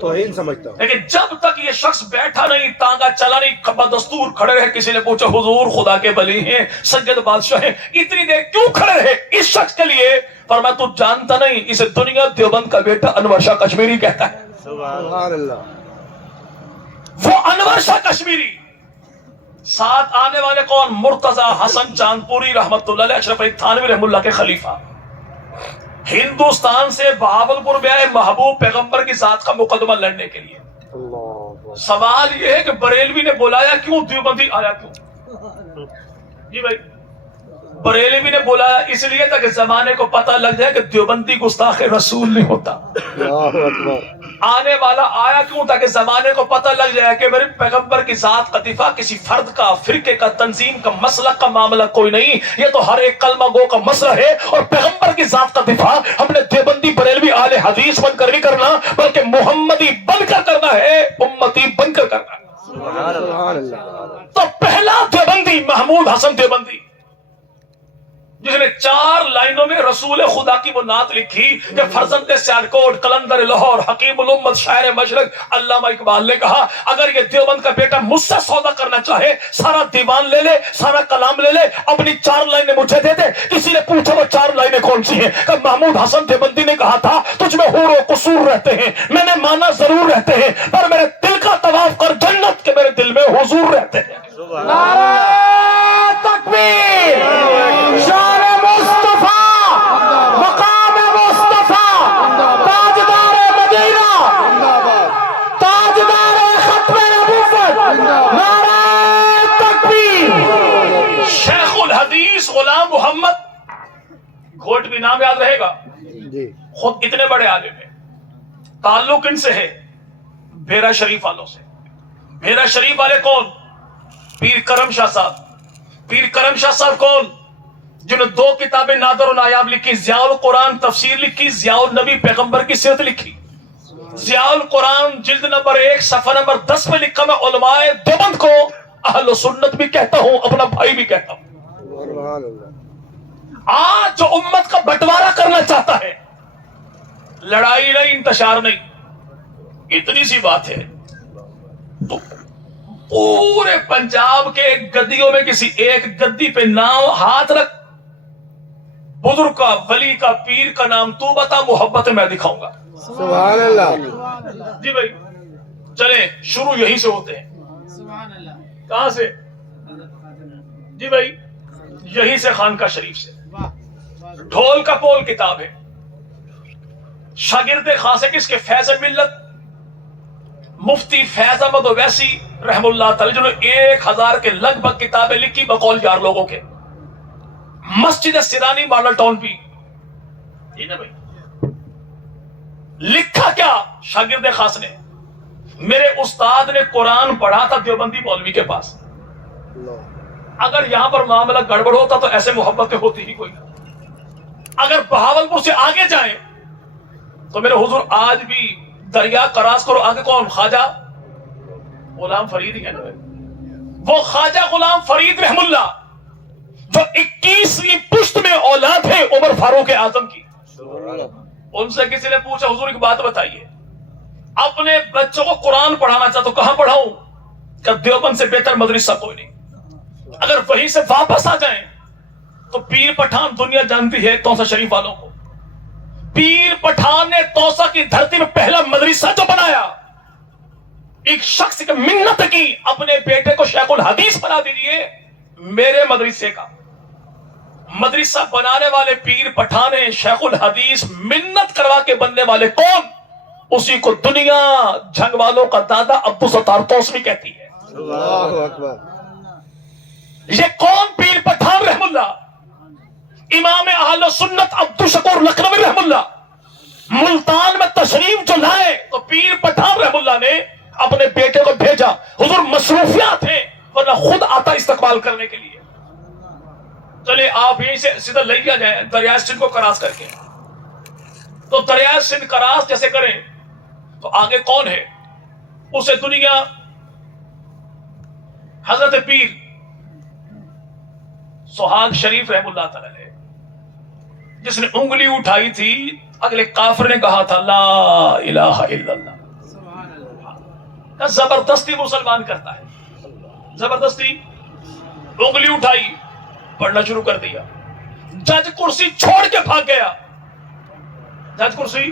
توہین سمجھتا ہوں۔ لیکن جب تک یہ شخص بیٹھا نہیں، تانگا چلا نہیں، بدستور کھڑے رہے، کسی نے پوچھا حضور خدا کے ولی ہیں، سید بادشاہ ہیں، اتنی دیر کیوں کھڑے رہے اس شخص کے لیے؟ فرمایا تو جانتا نہیں اسے دنیا دیوبند کا بیٹا انور شاہ کشمیری کہتا ہے۔ سبحان اللہ وہ انور شاہ کشمیری، ساتھ آنے والے کون؟ مرتضی حسن چاندپوری رحمت اللہ علیہ، اشرف علی تھانوی رحم اللہ کے خلیفہ، ہندوستان سے بہاولپور میں آئے محبوب پیغمبر کی ذات کا مقدمہ لڑنے کے لیے۔ اللہ سوال یہ ہے کہ بریلوی نے بلایا کیوں، دیوبندی آیا کیوں؟ جی بھائی، بریلوی نے بلایا اس لیے تاکہ زمانے کو پتہ لگ جائے کہ دیوبندی گستاخ رسول نہیں ہوتا۔ اللہ اکبر آنے والا آیا کیوں؟ تاکہ زمانے کو پتہ لگ جائے کہ میرے پیغمبر کی ذات کا دفاع کسی فرد کا، فرقے کا، تنظیم کا، مسلک کا معاملہ کوئی نہیں، یہ تو ہر ایک کلمہ گو کا مسئلہ ہے، اور پیغمبر کی ذات کا دفاع ہم نے دیوبندی بریلوی اہل حدیث بن کر نہیں کرنا، بلکہ محمدی بن کر کرنا ہے، امتی بن کر کرنا ہے۔ سبحان اللہ تو پہلا دیوبندی محمود حسن دیوبندی، جس نے 4 لائنوں میں رسول خدا کی وہ نعت لکھی کہ فرزند سیالکوٹ، قلندر لاہور، حکیم الامت، شاعر مشرق، علامہ اقبال نے کہا اگر یہ دیوبند کا بیٹا مجھ سے سودا کرنا چاہے، سارا دیوان لے لے، سارا کلام لے لے، اپنی 4 لائنیں مجھے دے دے۔ کسی نے پوچھا وہ 4 لائنیں کون سی ہیں؟ کہ محمود حسن دیوبندی نے کہا تھا تجھ میں حور و قصور رہتے ہیں، میں نے مانا ضرور رہتے ہیں، پر میرے دل کا طواف کر جنت کے میرے دل میں حضور رہتے ہیں۔ نعرہ تکبیر، شان مصطفیٰ، مقام مصطفیٰ، تاجدار مدینہ، تاجدار ختم نبوت، نعرہ تکبیر۔ شیخ الحدیث غلام محمد گھوٹوی نام یاد رہے گا، جی خود اتنے بڑے عالم ہیں، تعلق ان سے ہے بھیرا شریف والوں سے۔ بھیرا شریف والے کون؟ پیر کرم شاہ صاحب۔ پیر کرم شاہ صاحب کون؟ جنہوں نے 2 کتابیں نادر و نایاب لکھی، ضیاء القرآن تفسیر لکھی، ضیاء النبی پیغمبر کی سیرت لکھی۔ ضیاء القرآن جلد نمبر 1 صفحہ نمبر 10 میں لکھا، میں علماء دیوبند کو اہل سنت بھی کہتا ہوں، اپنا بھائی بھی کہتا ہوں۔ سبحان اللہ۔ آج جو امت کا بٹوارا کرنا چاہتا ہے، لڑائی نہیں، انتشار نہیں، اتنی سی بات ہے، تو پورے پنجاب کے گدیوں میں کسی ایک گدی پہ نام ہاتھ رکھ، بزرگ کا، ولی کا، پیر کا نام تو بتا، محبت میں دکھاؤں گا۔ سبحان اللہ۔ جی بھائی چلیں، شروع یہیں سے ہوتے ہیں۔ کہاں سے؟ جی بھائی یہیں سے، خانقاہ شریف سے۔ ڈھول کا پول کتاب ہے، شاگرد خاص کس کے؟ فیض ملت مفتی فیض احمد اویسی رحم اللہ تعالی، جنہوں نے 1000 کے لگ بھگ کتابیں لکھی بقول 4 لوگوں کے۔ مسجد سیرانی ماڈل ٹاؤن بھی، جی نا بھائی۔ لکھا کیا شاگرد خاص نے؟ میرے استاد نے قرآن پڑھا تھا دیوبندی مولوی کے پاس، اگر یہاں پر معاملہ گڑبڑ ہوتا تو ایسے محبتیں ہوتی ہی کوئی نہ۔ اگر بہاولپور سے آگے جائیں تو میرے حضور آج بھی دریا کراس کرو، آگے کون؟ خواجہ غلام فرید ہی ہے نا، وہ خواجہ غلام فرید رحم اللہ جو 21ویں پشت میں اولاد ہے عمر فاروق اعظم کی۔ ان سے کسی نے پوچھا حضور ایک بات بتائیے، اپنے بچوں کو قرآن پڑھانا چاہتا تو کہاں پڑھاؤں؟ کہ دیوبند سے بہتر مدرسہ کوئی نہیں، اگر وہیں سے واپس آ جائیں تو پیر پٹھان دنیا جانتی ہے توسا شریف والوں کو، پیر پٹھان نے توسا کی دھرتی میں پہلا مدرسہ جو بنایا، ایک شخص کی منت کی اپنے بیٹے کو شیخ الحدیث بنا دیجئے، میرے مدرسے کا مدرسہ بنانے والے پیر پٹھان ہیں، شیخ الحدیث منت کروا کے بننے والے کون؟ اسی کو دنیا جھنگ والوں کا دادا عبدالستار توسوی کہتی ہے۔ اللہ اکبر۔ یہ کون؟ پیر پٹھان رحم اللہ، امام اہل سنت عبدالشکور لکھنوی رحم اللہ، ملتان میں تشریف جو لائے تو پیر پٹھان رحم اللہ نے اپنے بیٹے کو بھیجا، حضور مصروفیات ہیں ورنہ خود آتا استقبال کرنے کے لیے۔ چلے آپ یہیں سے سیدھا لے کیا جائیں دریائے سندھ کو کراس کر کے، تو دریائے سندھ کراس جیسے کریں تو آگے کون ہے؟ اسے دنیا حضرت پیر سہاگ شریف رحم اللہ تعالی، جس نے انگلی اٹھائی تھی اگلے کافر نے کہا تھا لا الہ الا اللہ، زبردستی مسلمان کرتا ہے، زبردستی انگلی اٹھائی، پڑھنا شروع کر دیا، جج کرسی چھوڑ کے بھاگ گیا، جج کرسی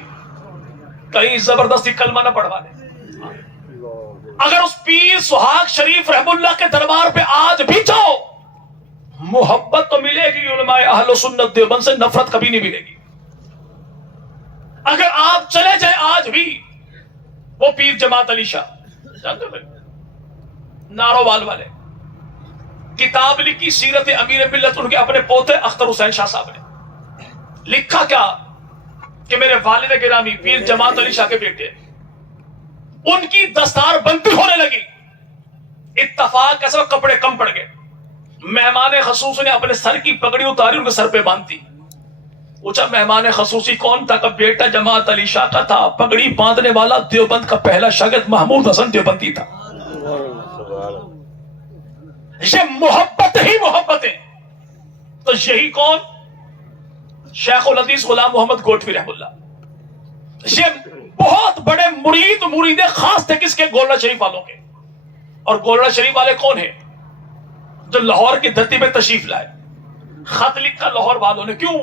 کہیں زبردستی کلمہ نہ پڑھوا دے۔ اگر اس پیر سہاگ شریف رحم اللہ کے دربار پہ آج بھی جاؤ، محبت تو ملے گی، علماء اہل سنت دیوبند سے نفرت کبھی نہیں ملے گی۔ اگر آپ چلے جائیں آج بھی، وہ پیر جماعت علی شاہ جانتے ہیں نارووال والے، کتاب لکھی سیرت امیر ملت، ان کے اپنے پوتے اختر حسین شاہ صاحب نے لکھا کیا کہ میرے والد گرامی پیر جماعت علی شاہ کے بیٹے، ان کی دستار بندی ہونے لگی، اتفاق کیسے کپڑے کم پڑ گئے، مہمان خصوص نے اپنے سر کی پگڑی اتاری، ان کے سر پہ باندھی۔ پوچھا مہمان خصوصی کون تھا؟ کہ بیٹا جماعت علی شاہ کا تھا، پگڑی باندھنے والا دیوبند کا پہلا شاگرد محمود حسن دیوبندی تھا۔ یہ محبت ہی محبت ہے۔ تو یہی کون؟ شیخ الحدیث غلام محمد گوٹوی رحم اللہ، یہ بہت بڑے مرید خاص تھے کس کے؟ گولڑا شریف والوں کے۔ اور گولڑا شریف والے کون ہیں؟ جو لاہور کی دھرتی پہ تشریف لائے، خط لکھا لاہور والوں نے، کیوں؟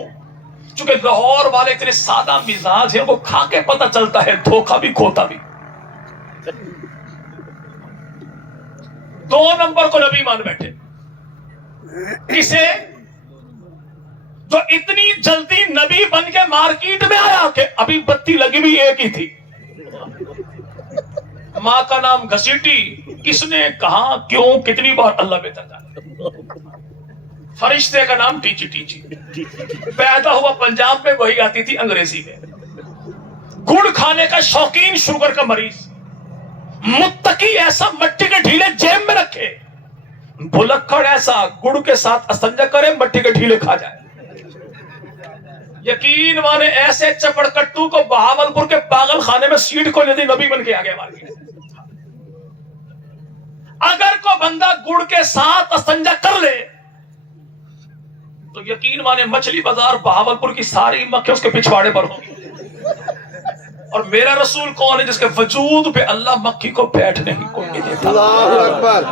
چونکہ لاہور والے اتنے سادہ مزاج ہیں، وہ کھا کے پتہ چلتا ہے دھوکہ بھی کھوتا بھی۔ 2 نمبر کو نبی مان بیٹھے، کسے؟ جو اتنی جلدی نبی بن کے مارکیٹ میں آیا کہ ابھی بتی لگی بھی ایک ہی تھی، ماں کا نام گھسیٹی، کس نے کہا کیوں کتنی بار اللہ بہتر جانے، فرشتے کا نام ٹیچی ٹیچی، پیدا ہوا پنجاب میں، وہی آتی تھی انگریزی میں، گڑ کھانے کا شوقین، شوگر کا مریض، متقی ایسا مٹی کے ڈھیلے جیب میں رکھے، بھلکڑ ایسا گڑ کے ساتھ استنجا کرے مٹی کے ڈھیلے کھا جائے۔ یقین مانے ایسے چپڑ کٹو کو بہاولپور کے پاگل خانے میں سیٹ کو لیتے نبی بن کے آگے مارکیٹ. اگر کوئی بندہ گڑ کے ساتھ استنجا کر لے تو یقین مانے مچھلی بازار بہاولپور کی ساری مکھیں اس کے پچھواڑے پر ہوں گی. اور میرا رسول کون ہے جس کے وجود پہ اللہ مکھی کو بیٹھنے ہی کوئی نہیں دیتا. اللہ اکبر.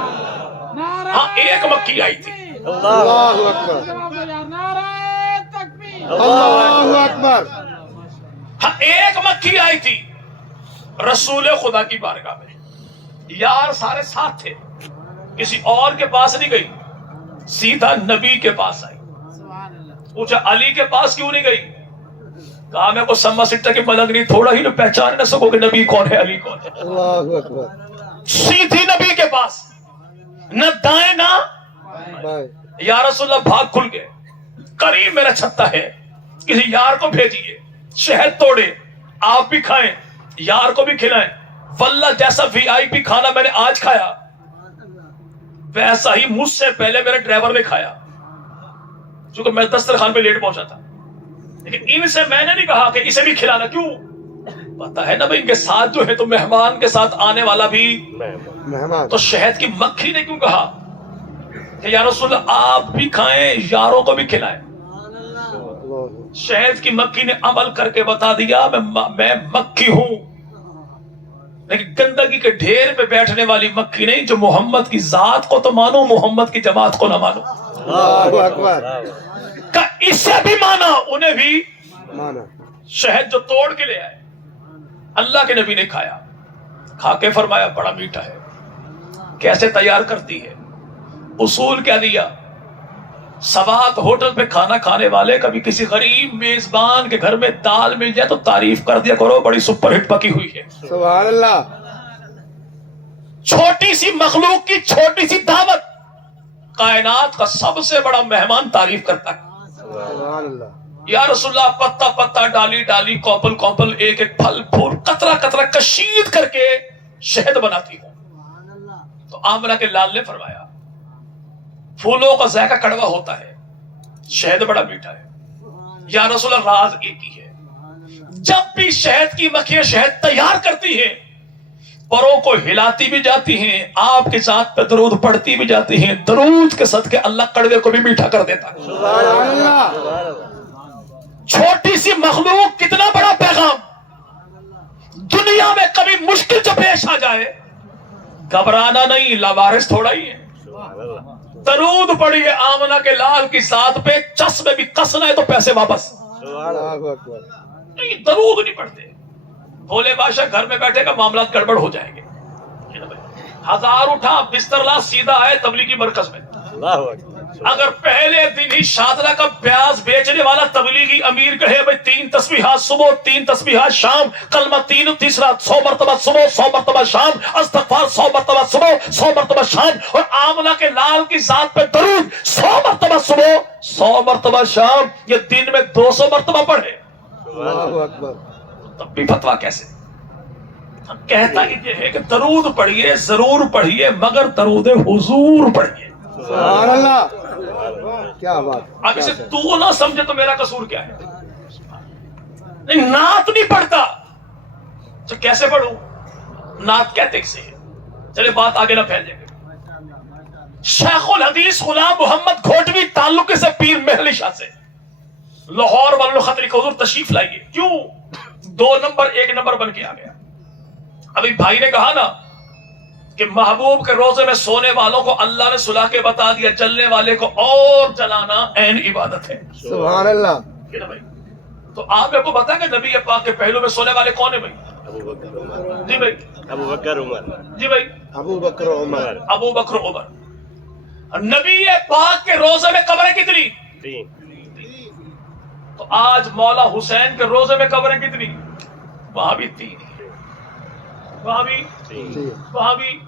ہاں ایک مکھی آئی تھی. اللہ اکبر. اللہ اکبر. ہاں ایک مکھی آئی تھی رسول خدا کی بارگاہ میں. یار سارے ساتھ تھے, کسی اور کے پاس نہیں گئی, سیدھا نبی کے پاس آئی. پوچھا علی کے پاس کیوں نہیں گئی؟ کہا میں کو سما سٹا کی ملنگ نہیں, تھوڑا ہی نہ پہچان نہ سکو کہ نبی کون ہے علی کون ہے. اللہ اکبر. سیدھی نبی کے پاس, نہ دائیں نہ بھائی. یا رسول اللہ. بھاگ کھل گئے. قریب میرا چھتا ہے, کسی یار کو بھیجیے, شہد توڑے, آپ بھی کھائیں, یار کو بھی کھلائیں. واللہ جیسا وی آئی پی کھانا میں نے آج کھایا ویسا ہی مجھ سے پہلے میرے ڈرائیور نے کھایا, چونکہ میں دسترخوان پہ لیٹ پہنچا تھا. لیکن ان سے میں نے نہیں کہا کہ اسے بھی کھلانا, کیوں؟ پتا ہے نا بھائی ان کے ساتھ جو ہے تو مہمان کے ساتھ آنے والا بھی مہمان. تو شہد کی مکھی نے کیوں کہا کہ یا رسول اللہ آپ بھی کھائیں یاروں کو بھی کھلائیں. شہد کی مکھی نے عمل کر کے بتا دیا میں مکھی ہوں, لیکن گندگی کے ڈھیر پہ بیٹھنے والی مکھی نہیں, جو محمد کی ذات کو تو مانو, محمد کی جماعت کو نہ مانو. اللہ اکبر. کہ اسے بھی مانا, انہیں بھی مانا. شہد جو توڑ کے لے آئے اللہ کے نبی نے کھایا, کھا کے فرمایا بڑا میٹھا ہے. کیسے تیار کرتی ہے؟ اصول کیا دیا؟ سوات ہوٹل پہ کھانا کھانے والے کبھی کسی غریب میزبان کے گھر میں دال مل جائے تو تعریف کر دیا کرو بڑی سپر ہٹ پکی ہوئی ہے. سبحان اللہ. چھوٹی سی مخلوق کی چھوٹی سی دعوت کائنات کا سب سے بڑا مہمان تعریف کرتا ہے. سبحان اللہ. یا رسول اللہ پتا پتا ڈالی ڈالی کوپل کوپل ایک ایک پھل پھول قطرہ قطرہ کشید کر کے شہد بناتی ہوں. تو آمنہ کے لال نے فرمایا پھولوں کا ذائقہ کڑوا ہوتا ہے, شہد بڑا میٹھا ہے. یا رسول اللہ راز ایک ہی ہے, جب بھی شہد کی مکھیاں شہد تیار کرتی ہیں پروں کو ہلاتی بھی جاتی ہیں, آپ کے ذات پہ درود پڑھتی بھی جاتی ہیں. درود کے صدقے اللہ کڑوے کو بھی میٹھا کر دیتا ہے. سبحان اللہ. چھوٹی سی مخلوق کتنا بڑا پیغام. دنیا میں کبھی مشکل جو پیش آ جائے گھبرانا نہیں, لاوارث تھوڑا ہی ہے. درود پڑھیے آمنہ کے لال کی ذات پہ, چس میں بھی کسنا ہے تو پیسے واپس. اللہ اکبر. نہیں درود نہیں پڑھتے, بھولے بادشاہ گھر میں بیٹھے گا معاملات گڑبڑ ہو جائیں گے. ہزار اٹھا بستر لا سیدھا ہے تبلیغی مرکز میں. اگر پہلے دن ہی شادرہ کا پیاز بیچنے والا تبلیغی امیر کہے بھئی 3 تسبیحات صبح 3 تسبیحات شام, کلمہ 3 تیسرا 100 مرتبہ صبح 100 مرتبہ شام, استغفار 100 مرتبہ صبح 100 مرتبہ شام, اور آمنہ کے لال کی ذات پہ درود 100 مرتبہ صبح 100 مرتبہ شام, یہ دن میں 200 مرتبہ پڑھے. اللہ اکبر. تب بھی فتویٰ کیسے؟ کہتا ہی یہ ہے کہ درود پڑھیے, ضرور پڑھیے, مگر درود حضور پڑھیے. سبحان اللہ. کیا بات. اب اسے تو نہ سمجھے تو میرا قصور کیا ہے؟ نہیں نعت نہیں پڑھتا تو کیسے پڑھوں؟ نعت کہتے کسے ہیں؟ چلے بات آگے نہ پھیل جائے. شیخ الحدیث غلام محمد گھوٹوی تعلق سے پیر محل شاہ سے لاہور والوں خط لکھو حضور تشریف لائیے. کیوں 2 نمبر 1 نمبر بن کے آ گیا؟ ابھی بھائی نے کہا نا کہ محبوب کے روزے میں سونے والوں کو اللہ نے سلا کے بتا دیا, جلنے والے کو اور جلانا عین عبادت ہے. سبحان اللہ. بھائی تو آپ میرے کو بتائیں کہ نبی پاک کے پہلو میں سونے والے کون ہیں بھائی؟ جی بھائی ابو بکر عمر. جی بھائی ابو بکر عمر. ابو بکر عمر. نبی پاک کے روزے میں قبریں کتنی؟ 3. تو آج مولا حسین کے روزے میں قبریں کتنی؟ وہاں بھی 3, وہاں بھی 3. وہاں بھی.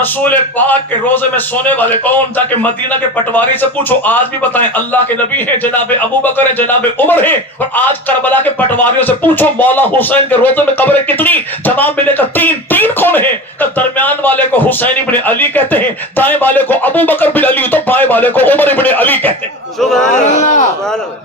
رسول پاک کے روزے میں سونے والے کون؟ جا کے مدینہ کے پٹواری سے پوچھو, آج بھی بتائیں اللہ کے نبی ہیں, جناب ابو بکر ہیں, جناب عمر ہیں. اور آج کربلا کے پٹواریوں سے پوچھو مولا حسین کے روزے میں قبریں کتنی؟ جواب ملے گا 3. 3 کون ہیں؟ کہ درمیان والے کو حسین ابن علی کہتے ہیں, دائیں والے کو ابو بکر بن علی, تو بائیں والے کو عمر ابن علی کہتے ہیں. سبحان اللہ.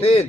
3।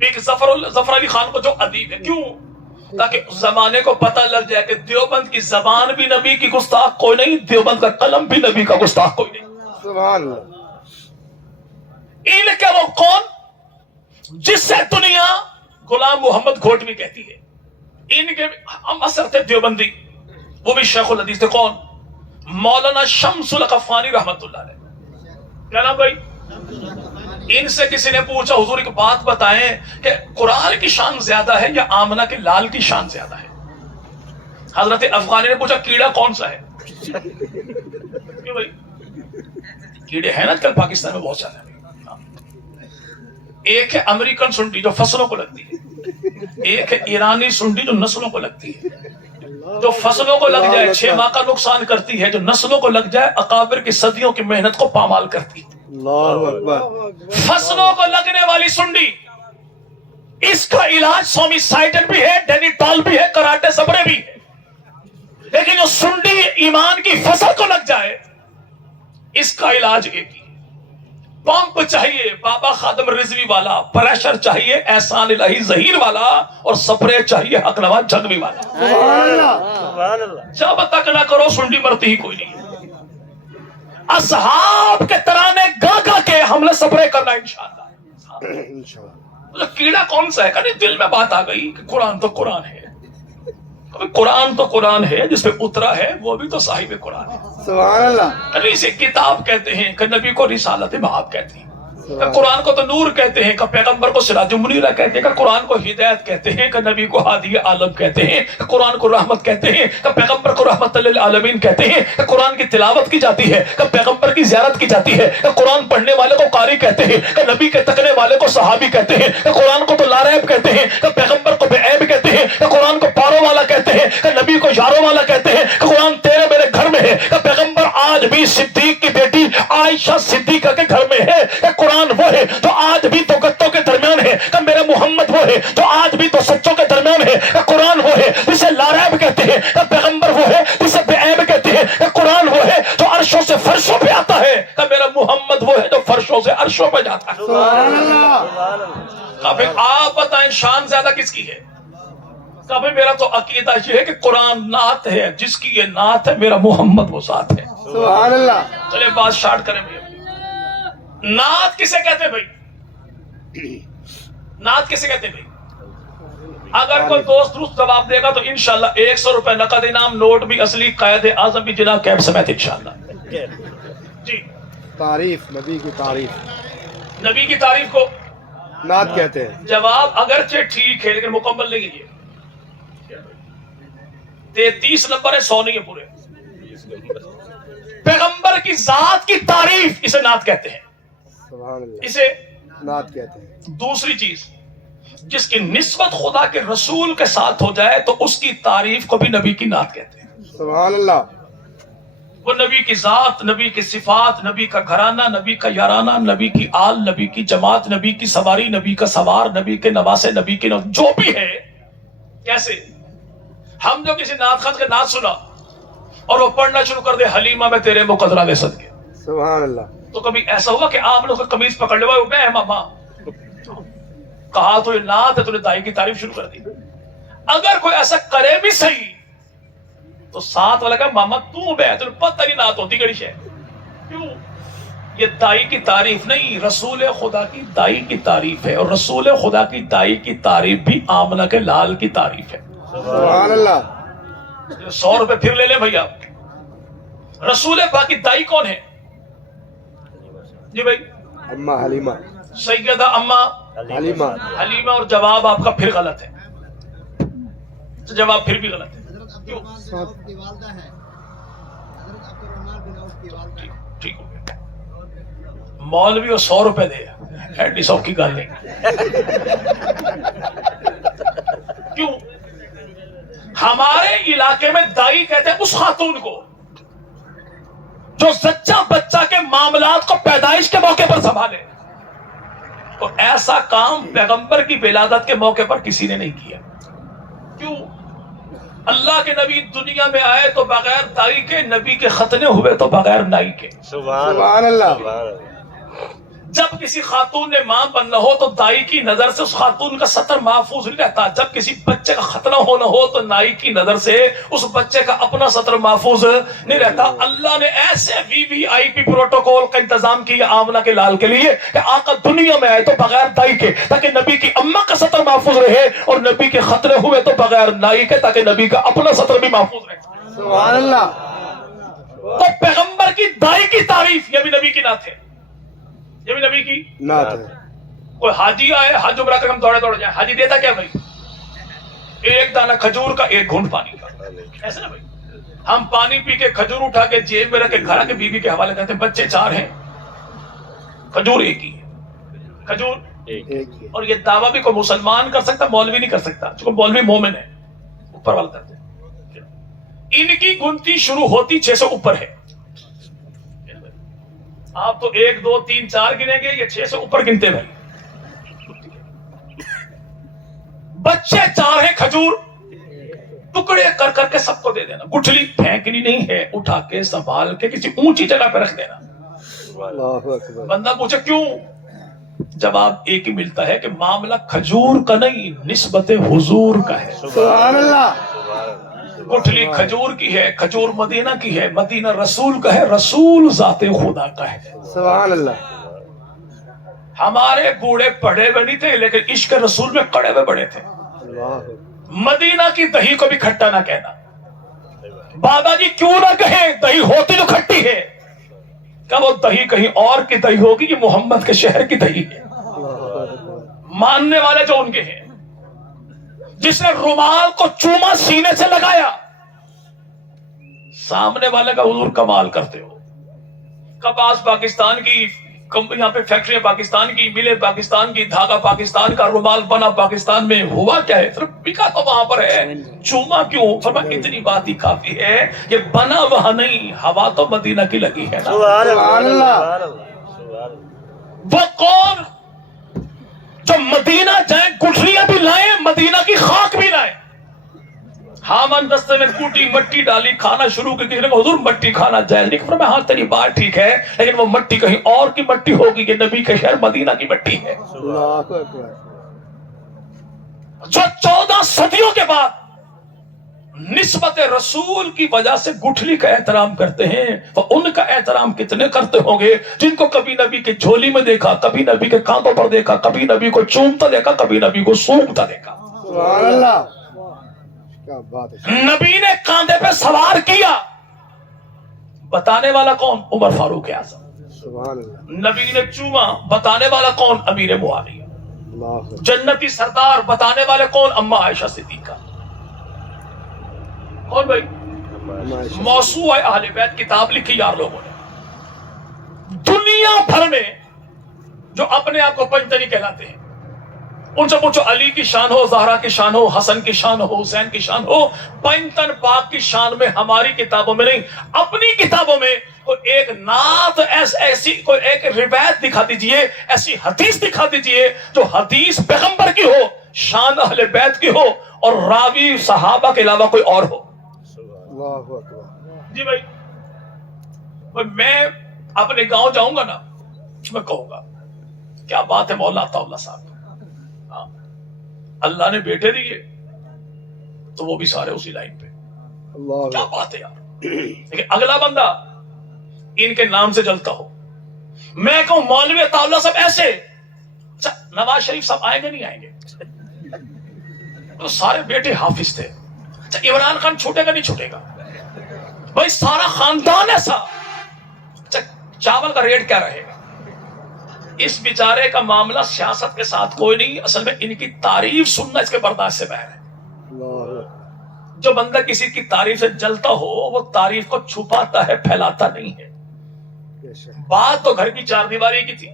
ایک ظفر علی خان کو جو ادیب ہے، کیوں؟ تاکہ اس زمانے کو پتہ لگ جائے کہ دیوبند کی زبان بھی نبی کی گستاخ کوئی نہیں، دیوبند کا قلم بھی نبی کا گستاخ کوئی نہیں۔ سبحان اللہ۔ ان کے وہ کون جس سے دنیا غلام محمد گھوٹوی کہتی ہے، ان کے ہم اثر تھے دیوبندی، وہ بھی شیخ الحدیث تھے، کون؟ مولانا شمس القفانی رحمت اللہ علیہ۔ کیا نام بھائی؟ ان سے کسی نے پوچھا حضور ایک بات بتائیں کہ قرآن کی شان زیادہ ہے یا آمنہ کے لال کی شان زیادہ ہے؟ حضرت افغانی نے پوچھا کیڑا کون سا ہے؟ کیوں بھائی؟ کیڑے ہیں نا کل پاکستان میں بہت سارے، ایک ہے امریکن سنڈی جو فصلوں کو لگتی ہے، ایک ہے ایرانی سنڈی جو نسلوں کو لگتی ہے۔ جو فصلوں کو لگ جائے 6 ماہ کا نقصان کرتی ہے، جو نسلوں کو لگ جائے اکابر کی صدیوں کی محنت کو پامال کرتی ہے۔ اللہ اکبر۔ فصلوں کو لگنے والی سنڈی، اس کا علاج سومیسائڈن بھی ہے، ڈینیٹال بھی ہے، کراٹے سبرے بھی ہے، لیکن جو سنڈی ایمان کی فصل کو لگ جائے اس کا علاج ایک ہی، پمپ چاہیے بابا خادم رضوی والا، پریشر چاہیے احسان الہی ظہیر والا، اور سپرے چاہیے حق نواز جنگوی والا۔ سبحان اللہ۔ جب تک نہ کرو سنڈی مرتی ہی کوئی نہیں۔ اصحاب کے ترانے گا گا کے ہم نے سپرے کرنا انشاءاللہ۔ انشاءاللہ۔ کیڑا کون سا ہے؟ کہ دل میں بات آ گئی کہ قرآن تو قرآن ہے، قرآن تو قرآن ہے، جس پہ اترا ہے وہ بھی تو صاحب قرآن ہے۔ سبحان اللہ۔ اسے کتاب کہتے ہیں کہ نبی کو رسالت مآب کہتے ہیں، کہ قرآن کو تو نور کہتے ہیں، کہ پیغمبر کو سراج منیرہ کہتے ہیں، کہ قرآن کو ہدایت کہتے ہیں، کہ نبی کو ہادی عالم کہتے ہیں، کہ قرآن کو رحمت کہتے ہیں، کہ پیغمبر کو رحمت للعالمین کہتے ہیں، کہ قرآن کی تلاوت کی جاتی ہے، کہ پیغمبر کی زیارت کی جاتی ہے، کہ قرآن پڑھنے والے کو قاری کہتے ہیں، کہ نبی کے تکنے والے کو صحابی کہتے ہیں، کہ قرآن کو تو لاریب کہتے ہیں، کہ پیغمبر کو بے عیب کہتے ہیں، کہ قرآن کو پاروں والا کہتے ہیں، کہ نبی کو یاروں والا کہتے ہیں، کہ قرآن تیرے میرے گھر میں ہے، کہ پیغمبر آج بھی صدیق کی بیٹی عائشہ صدیقہ کے گھر میں ہے، کہ قرآن وہ ہے جو آج بھی دو گتوں کے درمیان ہے، کہ میرے محمد وہ ہے جو آج بھی دو سچوں کے درمیان ہے، کہ قرآن وہ ہے جسے لاریب کہتے ہیں، کہ پیغمبر وہ ہے جسے بے عیب کہتے ہیں، کہ قرآن وہ ہے جو عرشوں سے فرشوں پہ آتا ہے، کہ میرا محمد وہ ہے جو فرشوں سے عرشوں پہ جاتا ہے۔ سبحان اللہ۔ پھر آپ بتائیں شان زیادہ کس کی ہے؟ کبھی میرا تو عقیدہ یہ ہے کہ قرآن نعت ہے، جس کی یہ نعت ہے میرا محمد وہ ذات ہے۔ سبحان اللہ۔ چلے بات شارٹ کریں بھائی، نعت کسے کہتے ہیں بھائی؟ نعت کسے کہتے ہیں بھائی؟ اگر کوئی دوست درست جواب دے گا تو انشاءاللہ 100 روپے نقد انعام، نوٹ بھی اصلی، قائد اعظم بھی جناب کیب سمیت انشاءاللہ۔ جی، تعریف، نبی کی تعریف، نبی کی تعریف کو نعت کہتے ہیں۔ جواب اگرچہ ٹھیک ہے لیکن مکمل نہیں ہے۔ 33 نمبر ہے، 100 نہیں ہے پورے۔ پیغمبر کی ذات کی تعریف اسے نعت کہتے ہیں، سبحان اللہ۔ اسے نعت کہتے ہیں۔ دوسری چیز جس کی نسبت خدا کے رسول کے ساتھ ہو جائے تو اس کی تعریف کو بھی نبی کی نعت کہتے ہیں۔ سبحان اللہ۔ وہ نبی کی ذات، نبی کی صفات، نبی کا گھرانہ، نبی کا یارانہ، نبی کی آل، نبی کی جماعت، نبی کی سواری، نبی کا سوار، نبی کے نواسے، نبی کے جو بھی ہے۔ کیسے؟ ہم جو کسی نعت خط کے نعت سنا اور وہ پڑھنا شروع کر دے حلیمہ میں تیرے مقدرہ دے صدقے، سبحان اللہ۔ تو کبھی ایسا ہوا کہ آپ لوگ قمیض پکڑ لے وہ میں ماما کہا تو یہ نعت ہے، تو نے دائی کی تعریف شروع کر دی۔ اگر کوئی ایسا کرے بھی صحیح تو ساتھ والا کہا ماما تو بے تو پتہ نہیں نعت ہوتی کڑی شے، کیوں؟ یہ دائی کی تعریف نہیں، رسول خدا کی دائی کی تعریف ہے، اور رسول خدا کی دائی کی تعریف بھی آمنہ کے لال کی تعریف ہے۔ سبحان اللہ۔ 100 روپے پھر لے لیں بھیا۔ رسول پاک کی دائی کون ہے؟ جی بھائی، اماں حلیمہ۔ سیدہ اما حلیمہ۔ حلیمہ، اور جواب آپ کا پھر غلط ہے، جواب پھر بھی غلط ہے۔ کیوں؟ ٹھیک ہو گیا، مولوی اور 100 روپے دے، ایڈی 100 کی گل نہیں۔ کیوں؟ ہمارے علاقے میں دائی کہتے ہیں اس خاتون کو جو سچا بچہ کے معاملات کو پیدائش کے موقع پر سنبھالے، اور ایسا کام پیغمبر کی ولادت کے موقع پر کسی نے نہیں کیا۔ کیوں؟ اللہ کے نبی دنیا میں آئے تو بغیر دائی کے، نبی کے ختنے ہوئے تو بغیر نائی کے۔ سبحان سبحان اللہ۔ جب کسی خاتون نے ماں بننا ہو تو دائی کی نظر سے اس خاتون کا سطر محفوظ نہیں رہتا. جب کسی بچے کا ختنہ ہونا ہو تو نائی کی نظر سے اس بچے کا اپنا سطر محفوظ نہیں رہتا. اللہ نے ایسے VVIP پروٹوکول کا انتظام کیا آمنہ کے لال کے لیے کہ آقا دنیا میں آئے تو بغیر دائی کے تاکہ نبی کی اماں کا سطر محفوظ رہے, اور نبی کے ختنے ہوئے تو بغیر نائی کے تاکہ نبی کا اپنا سطر بھی محفوظ رہے. سبحان اللہ. تو پیغمبر کی دائی کی تعریف یہ بھی نبی کی نعت ہے, یہ بھی نبی کی نعت ہے. کوئی حاجی آئے حج عمرہ کر ہم دوڑے دوڑے جائیں, حاجی دیتا کیا بھائی؟ ایک دانہ کھجور کا, ایک گھونٹ پانی کا, ایسا نا بھائی. ہم پانی پی کے کھجور اٹھا کے جیب میں رکھ کے گھر کے بیوی کے حوالے کرتے ہیں. بچے 4 ہیں, کھجور ایک ہی ہے, کھجور ایک ہی. اور یہ دعویٰ بھی کوئی مسلمان کر سکتا, مولوی نہیں کر سکتا, چونکہ مولوی مومن ہے, اوپر والا کرتے ہیں. ان کی گنتی شروع ہوتی 600 اوپر ہے. آپ تو 1 2 3 4 گنیں گے, یہ 600 اوپر گنتے بھائی. بچے 4 ہیں, کھجور ٹکڑے کر کر کے سب کو دے دینا. گٹھلی پھینکنی نہیں ہے, اٹھا کے سنبھال کے کسی اونچی جگہ پہ رکھ دینا. اللہ اکبر. بندہ پوچھے کیوں؟ جواب ایک ہی ملتا ہے کہ معاملہ کھجور کا نہیں, نسبت حضور کا ہے. سبحان اللہ. گٹھلی کھجور کی ہے, کھجور مدینہ کی ہے, مدینہ رسول کا ہے, رسول ذات خدا کا ہے. سبحان اللہ. ہمارے بوڑھے پڑے ہوئے نہیں تھے لیکن عشق رسول میں کڑے ہوئے بڑے تھے. اللہ. مدینہ کی دہی کو بھی کھٹا نہ کہنا. بابا جی کیوں نہ کہیں, دہی ہوتی تو کھٹی ہے. کیا وہ دہی کہیں اور کی دہی ہوگی, یہ محمد کے شہر کی دہی ہے. ماننے والے جو ان کے ہیں, جس نے رومال کو چوما سینے سے لگایا, سامنے والے کا حضور کمال کرتے ہو. کپاس پاکستان کی, یہاں پہ فیکٹریاں پاکستان کی, ملیں پاکستان کی, دھاگا پاکستان کا, رومال بنا پاکستان میں, ہوا کیا ہے؟ صرف بکا تو وہاں پر ہے, چوما کیوں؟ فرمایا اتنی بات ہی کافی ہے, یہ بنا وہاں نہیں, ہوا تو مدینہ کی لگی ہے نا. سبحان اللہ. وہ کون جو مدینہ جائیں, گٹھلیاں بھی لائیں, مدینہ کی خاک بھی لائیں. ہامن دستے میں کوٹی مٹی ڈالی, کھانا شروع کی, کسی نے کہا حضور مٹی کھانا جائز نہیں. فرمایا ہاں تیری بات ٹھیک ہے, لیکن وہ مٹی کہیں اور کی مٹی ہوگی, یہ نبی کے شہر مدینہ کی مٹی ہے. اللہ اکبر. جو 14 صدیوں کے بعد نسبت رسول کی وجہ سے گٹھلی کا احترام کرتے ہیں, وہ ان کا احترام کتنے کرتے ہوں گے جن کو کبھی نبی کی جھولی میں دیکھا, کبھی نبی کے کاندھوں پر دیکھا, کبھی نبی کو چومتا دیکھا, کبھی نبی کو سونگتا دیکھا. سبحان اللہ. کیا بات ہے. نبی نے کاندھے پہ سوار کیا, بتانے والا کون؟ عمر فاروق اعظم. سبحان اللہ. نبی نے چوما, بتانے والا کون؟ امیر معاویہ. اللہ اکبر. جنتی سردار, بتانے والے کون؟ اما عائشہ صدیقہ. کون بھائی؟ موسوعہ اہل بیت کتاب لکھی یار لوگوں نے. دنیا بھر میں جو اپنے آپ کو پنجتنی کہلاتے ہیں, ان سے پوچھو علی کی شان ہو, زہرا کی شان ہو, حسن کی شان ہو, حسین کی شان ہو, پنجتن پاک کی شان میں ہماری کتابوں میں نہیں, اپنی کتابوں میں کوئی ایک نعت ایسی کوئی ایک روایت دکھا دیجئے, ایسی حدیث دکھا دیجئے جو حدیث پیغمبر کی ہو, شان اہل بیت کی ہو, اور راوی صحابہ کے علاوہ کوئی اور ہو. اللہ اکبر. جی بھائی, میں اپنے گاؤں جاؤں گا نا, میں کہوں گا کیا بات ہے مولا عطا اللہ صاحب, اللہ نے بیٹے دیے تو وہ بھی سارے اسی لائن پہ, اللہ کیا بات ہے یار. لیکن اگلا بندہ ان کے نام سے جلتا ہو, میں کہوں مولوی عطا اللہ صاحب ایسے, نواز شریف صاحب آئیں گے نہیں آئیں گے, تو سارے بیٹے حافظ تھے. عمران خان چھوٹے گا نہیں چھوٹے گا, بھائی سارا خاندان ایسا. چاول کا ریٹ کیا رہے گا؟ اس بیچارے کا معاملہ سیاست کے ساتھ کوئی نہیں, اصل میں ان کی تعریف سننا اس کے برداشت سے باہر ہے. جو بندہ کسی کی تعریف سے جلتا ہو وہ تعریف کو چھپاتا ہے, پھیلاتا نہیں ہے. بات تو گھر کی چار دیواری کی تھی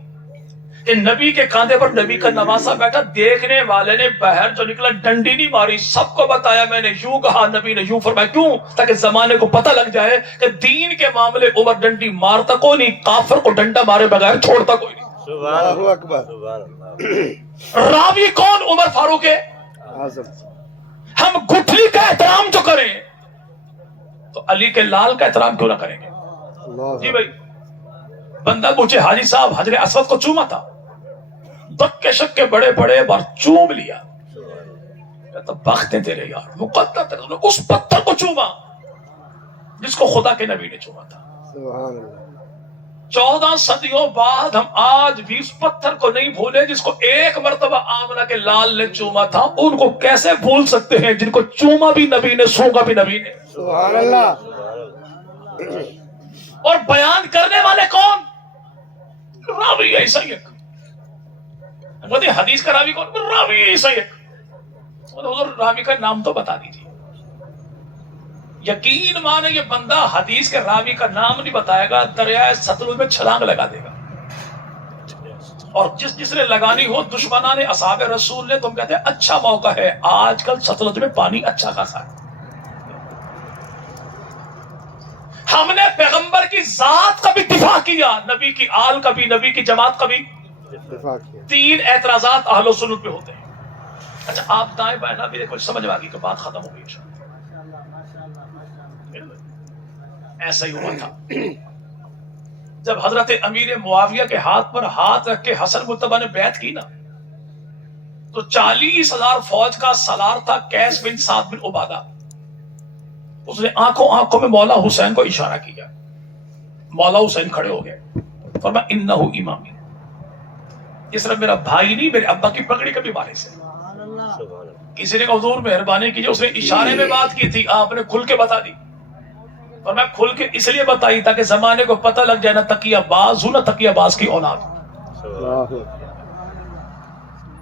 کہ نبی کے کاندھے پر نبی کا نواسا بیٹھا, دیکھنے والے نے باہر جو نکلا ڈنڈی نہیں ماری, سب کو بتایا میں نے یوں کہا, نبی نے یوں فرمایا. کیوں؟ تاکہ زمانے کو پتہ لگ جائے کہ دین کے معاملے عمر ڈنڈی مارتا کوئی نہیں, کافر کو ڈنڈا مارے بغیر چھوڑتا کوئی نہیں. اللہ اکبر. راوی کون؟ عمر فاروق اعظم. ہم گٹھلی کا احترام جو کریں تو علی کے لال کا احترام کیوں نہ کریں گے؟ اللہ جی بھائی, بندہ پوچھے حاجی صاحب حجر اسود کو چوما تھا؟ دکے شکے بڑے بڑے بار چوم لیا. کہتا بخت ہے تیرے یار، مقدر تیرے، اس پتھر کو چوما جس کو خدا کے نبی نے چوما تھا. سبحان اللہ. 14 صدیوں بعد ہم آج بھی اس پتھر کو نہیں بھولے جس کو ایک مرتبہ آمنہ کے لال نے چوما تھا. ان کو کیسے بھول سکتے ہیں جن کو چوما بھی نبی نے، سونگا بھی نبی نے. سبحان اللہ. اور بیان کرنے والے کون؟ راوی ایسا ہی ایک. حدیث کا راوی کون؟ راوی ایسا ہی ایک. حضور راوی کا نام تو بتا دیجیے. یقین مانے یہ بندہ حدیث کے راوی کا نام نہیں بتائے گا، دریائے ستلج میں چھلانگ لگا دے گا. اور جس نے لگانی ہو دشمنان اصحاب رسول نے، تم کہتے ہیں اچھا موقع ہے، آج کل ستلج میں پانی اچھا خاصا ہے. ہم نے پیغمبر کی ذات کا بھی دفاع کیا، نبی کی آل کا بھی، نبی کی جماعت کا بھی. دفاع کیا. 3 اعتراضات اہل و سنت پہ ہوتے ہیں. اچھا آپ دائیں بائیں نہ میرے کچھ سمجھ میں آ گئی کہ بات ختم ہو گئی. ایسا ہی ہوا تھا جب حضرت امیر معاویہ کے ہاتھ پر ہاتھ رکھ کے حسن مجتبی نے بیعت کی نا، تو 40,000 فوج کا سالار تھا قیس بن سعد بن عبادہ. اس نے آنکھوں میں مولا حسین کو اشارہ کیا. مولا حسین کھڑے ہو گئے، فرمایا انہو امامی. یہ صرف میرا بھائی نہیں، میرے ابا کی پگڑی کا بھی وارث ہے. کسی نے کہا حضور مہربانی کیجیے، اس نے اشارے میں بات کی تھی، آپ نے کھل کے بتا دی. اور میں کھل کے اس لیے بتائی تاکہ زمانے کو پتہ لگ جائے نہ تقیہ باز ہوں نہ تقیہ باز کی اولاد.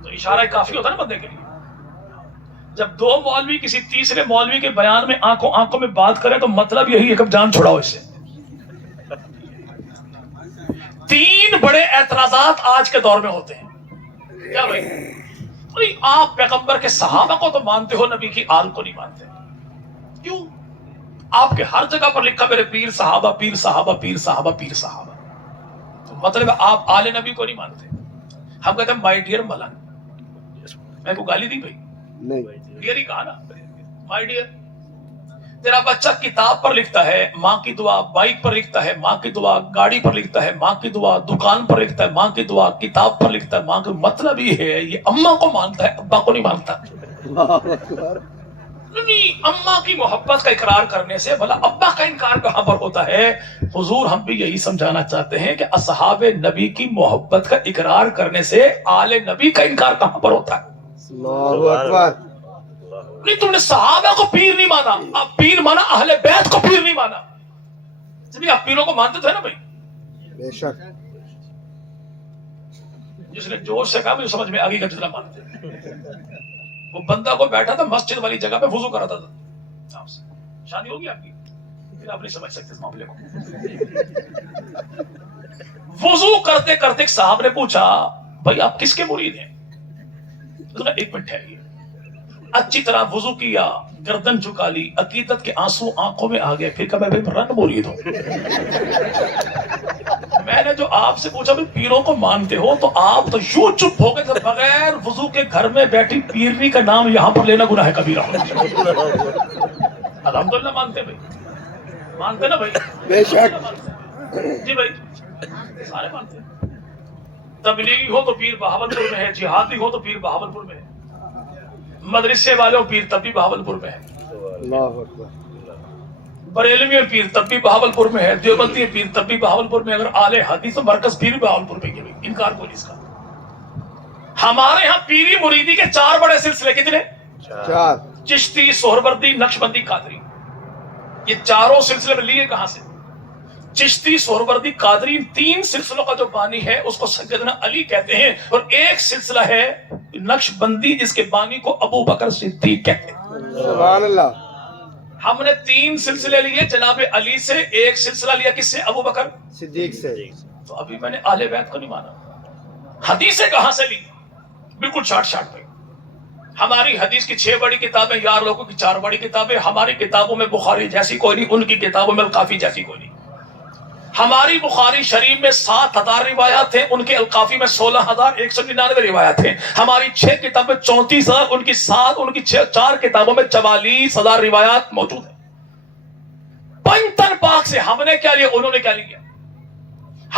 تو اشارہ کافی ہوتا ہے نا بندے کے لیے. جب 2 مولوی کسی تیسرے مولوی کے بیان میں آنکھوں میں بات کریں تو مطلب یہی ہے کہ جان چھڑاؤ اس سے. 3 بڑے اعتراضات آج کے دور میں ہوتے ہیں. کیا بھائی؟ آپ پیغمبر کے صحابہ کو تو مانتے ہو، نبی کی آل کو نہیں مانتے. کیوں؟ آپ کے ہر جگہ پر لکھا میرے پیر صحابہ، پیر صحابہ، پیر صحابہ، پیر صحابہ. تو مطلب آپ آل نبی کو نہیں مانتے. ہم کہتے ہیں مائی ڈیئر ملنگ. میں کو گالی دی بھائی؟ نہیں. ڈیئر ہی کہا نا. My dear. تیرا بچہ کتاب پر لکھتا ہے ماں کی دعا، بائک پر لکھتا ہے ماں کی دعا، گاڑی پر لکھتا ہے ماں کی دعا، دکان پر لکھتا ہے ماں کی دعا، کتاب پر لکھتا ہے ماں کی. مطلب یہ ہے یہ اماں کو مانتا ہے، ابا کو نہیں مانتا. نہیں، اماں کی محبت کا اقرار کرنے سے بھلا ابا کا انکار کہاں پر ہوتا ہے؟ حضور ہم بھی یہی سمجھانا چاہتے ہیں کہ اصحاب نبی کی محبت کا اقرار کرنے سے آل نبی کا انکار کہاں پر ہوتا ہے؟ اللہ اکبر. نہیں، تم نے صحابہ کو پیر نہیں مانا، اب پیر مانا اہل بیت کو پیر نہیں مانا. جب آپ پیروں کو مانتے تھے نا بھائی. بے شک. جس نے جوش سے کہا مجھے سمجھ میں آگے کا جتنا مانتے. وہ بندہ کو بیٹھا تھا مسجد والی جگہ پہ وضو کر رہا تھا. شادی ہوگی آپ کی؟ پھر آپ نہیں سمجھ سکتے اس معاملے کو. وضو کرتے کرتے ایک صاحب نے پوچھا بھائی آپ کس کے مرید ہیں؟ ایک منٹ ٹھہریے. اچھی طرح وضو کیا، گردن جھکا لی، عقیدت کے آنسو آنکھوں میں آ گئے. پھر کہا میں رن مرید ہوں. میں نے جو آپ سے پوچھا بھی پیروں کو مانتے ہو تو آپ تو یوں چپ ہو گئے بغیر وضو کے گھر میں بیٹھی پیرنی کا نام یہاں پر لینا گناہ کبیرہ. الحمدللہ مانتے بھائی، مانتے نا بھائی؟ بے شک. جی بھائی سارے مانتے. تبلیغی ہو تو پیر بہاولپور میں ہے، جہادی ہو تو پیر بہاولپور میں ہے، مدرسے والوں پیر تب بھی بہاولپور میں ہے، اللہ اکبر. بریلوی پیر تب بھی بہاولپور میں ہے، دیوبندی پیر تب بھی بہاولپور میں. اگر آل حدیث مرکز پیر بھی بہاولپور میں ہے، انکار کوئی اس کا. ہمارے ہاں پیری مریدی کے 4 بڑے سلسلے. کتنے؟ 4. چشتی، سہروردی، نقشبندی، قادری. یہ 4 سلسلے میں لیے کہاں سے؟ چشتی، سہروردی، قادری، 3 سلسلوں کا جو بانی ہے اس کو سیدنا علی کہتے ہیں، اور ایک سلسلہ ہے نقشبندی جس کے بانی کو ابو بکر صدیق کہتے ہیں. سبحان اللہ. ہم نے 3 سلسلے لیے جناب علی سے، ایک سلسلہ لیا کس سے؟ ابو بکر صدیق سے. تو ابھی میں نے اہل بیت کو نہیں مانا. حدیثیں کہاں سے لی؟ بالکل شارٹ پہ. ہماری حدیث کی 6 بڑی کتابیں، یار لوگوں کی 4 بڑی کتابیں. ہماری کتابوں میں بخاری جیسی کوئی نہیں، ان کی کتابوں میں القافی جیسی کوئی نہیں. ہماری بخاری شریف میں 7,000 روایات ہیں، ان کے القافی میں 16,199 روایات ہیں. ہماری 6 کتابیں 34,000، ان کی 4 کتابوں میں 44,000 روایات موجود ہیں. پنجتن پاک سے ہم نے کیا لیا، انہوں نے کیا لیا؟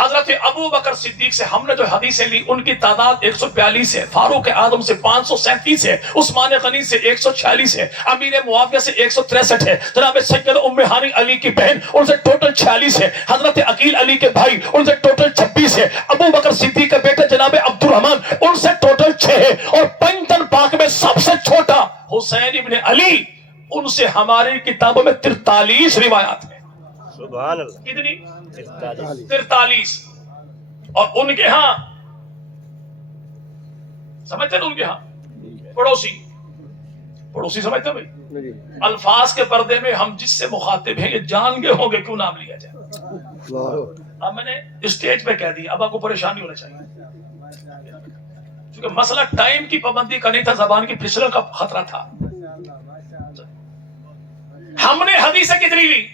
حضرت ابو بکر صدیق سے ہم نے جو حدیثیں لی ان کی تعداد 142 ہے، فاروق اعظم سے 537 ہے، عثمان غنی سے 146 ہے، امیر معاویہ سے 163 ہے، جناب سید ام ہانی علی کی بہن ان سے ٹوٹل 46 ہے، حضرت عقیل علی کے بھائی ان سے ٹوٹل 26 ہے، ابو بکر صدیق کے بیٹے جناب عبد الرحمن ان سے ٹوٹل 6 ہے، اور پنجتن پاک میں سب سے چھوٹا حسین ابن علی ان سے ہماری کتابوں میں 43 روایات ہیں۔ سبحان اللہ، کتنی؟ 43۔ اور ان کے ہاں سمجھتے ہیں، ان کے ہاں پڑوسی سمجھتے ہیں بھائی، الفاظ کے پردے میں ہم جس سے مخاطب ہیں یہ جان گئے ہوں گے کیوں نام لیا جائے۔ اب میں نے اسٹیج پہ کہہ دیا، اب آپ کو پریشانی ہونا چاہیے، کیونکہ مسئلہ ٹائم کی پابندی کا نہیں تھا، زبان کی پھسلن کا خطرہ تھا۔ ہم نے حدیثیں کتنی لی؟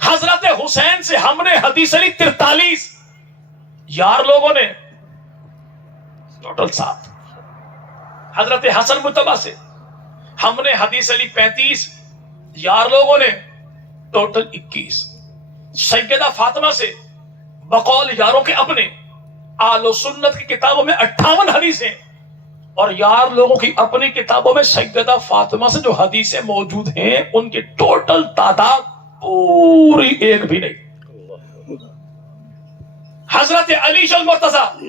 حضرت حسین سے ہم نے حدیث لی 43، یار لوگوں نے ٹوٹل 7۔ حضرت حسن مجتبی سے ہم نے حدیث لی 35، یار لوگوں نے ٹوٹل 21۔ سیدہ فاطمہ سے بقول یاروں کے اپنے آل و سنت کی کتابوں میں 58 حدیثیں، اور یار لوگوں کی اپنی کتابوں میں سیدہ فاطمہ سے جو حدیثیں موجود ہیں ان کی ٹوٹل تعداد پوری ایک بھی نہیں۔ حضرت علی المرتضی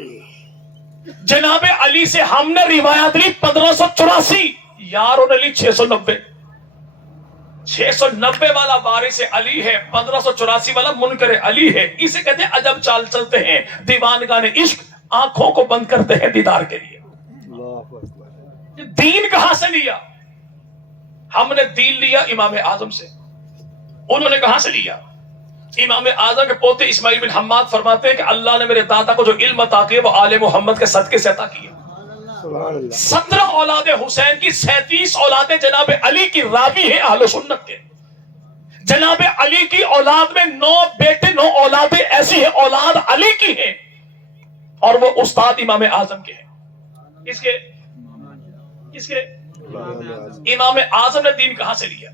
جناب علی سے ہم نے روایات لی 1584، یاروں نے لی 690۔ 690 والا وارث علی ہے، 1584 والا منکر علی ہے۔ اسے کہتے ہیں عجب چال چلتے ہیں دیوانگان عشق، آنکھوں کو بند کرتے ہیں دیدار کے لیے۔ دین کہاں سے لیا؟ ہم نے دین لیا امام اعظم سے۔ انہوں نے کہاں سے لیا؟ امام اعظم کے پوتے اسماعیل بن حماد فرماتے ہیں کہ اللہ نے میرے دادا کو جو علم عطا کیا وہ آل محمد کے صدقے سے عطا کیا۔ 17 اولاد حسین کی 37 اولادیں جناب علی کی راوی ہیں اہل سنت کے۔ جناب علی کی اولاد میں 9 بیٹے 9 اولادیں ایسی ہیں اولاد علی کی ہیں، اور وہ استاد امام اعظم کے ہیں۔ کس کے؟ امام اعظم نے دین کہاں سے لیا؟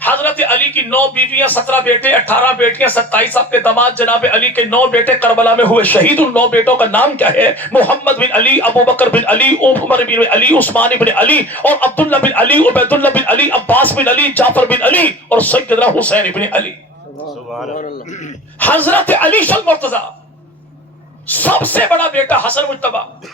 حضرت علی کی 9 بیویاں، 17 بیٹے، 18 بیٹیاں، 27 آپ کے داماد جناب علی کے 9 بیٹے کربلا میں ہوئے شہید۔ ان 9 بیٹوں کا نام کیا ہے؟ محمد بن علی، ابو بکر بن علی، عمر بن علی، عثمان بن علی، اور عبداللہ بن علی، عبید اللہ بن علی، عباس بن علی، جعفر بن علی، اور سیدنا حسین بن علی۔ حضرت علی شل مرتضی سب سے بڑا بیٹا حسن مجتبی،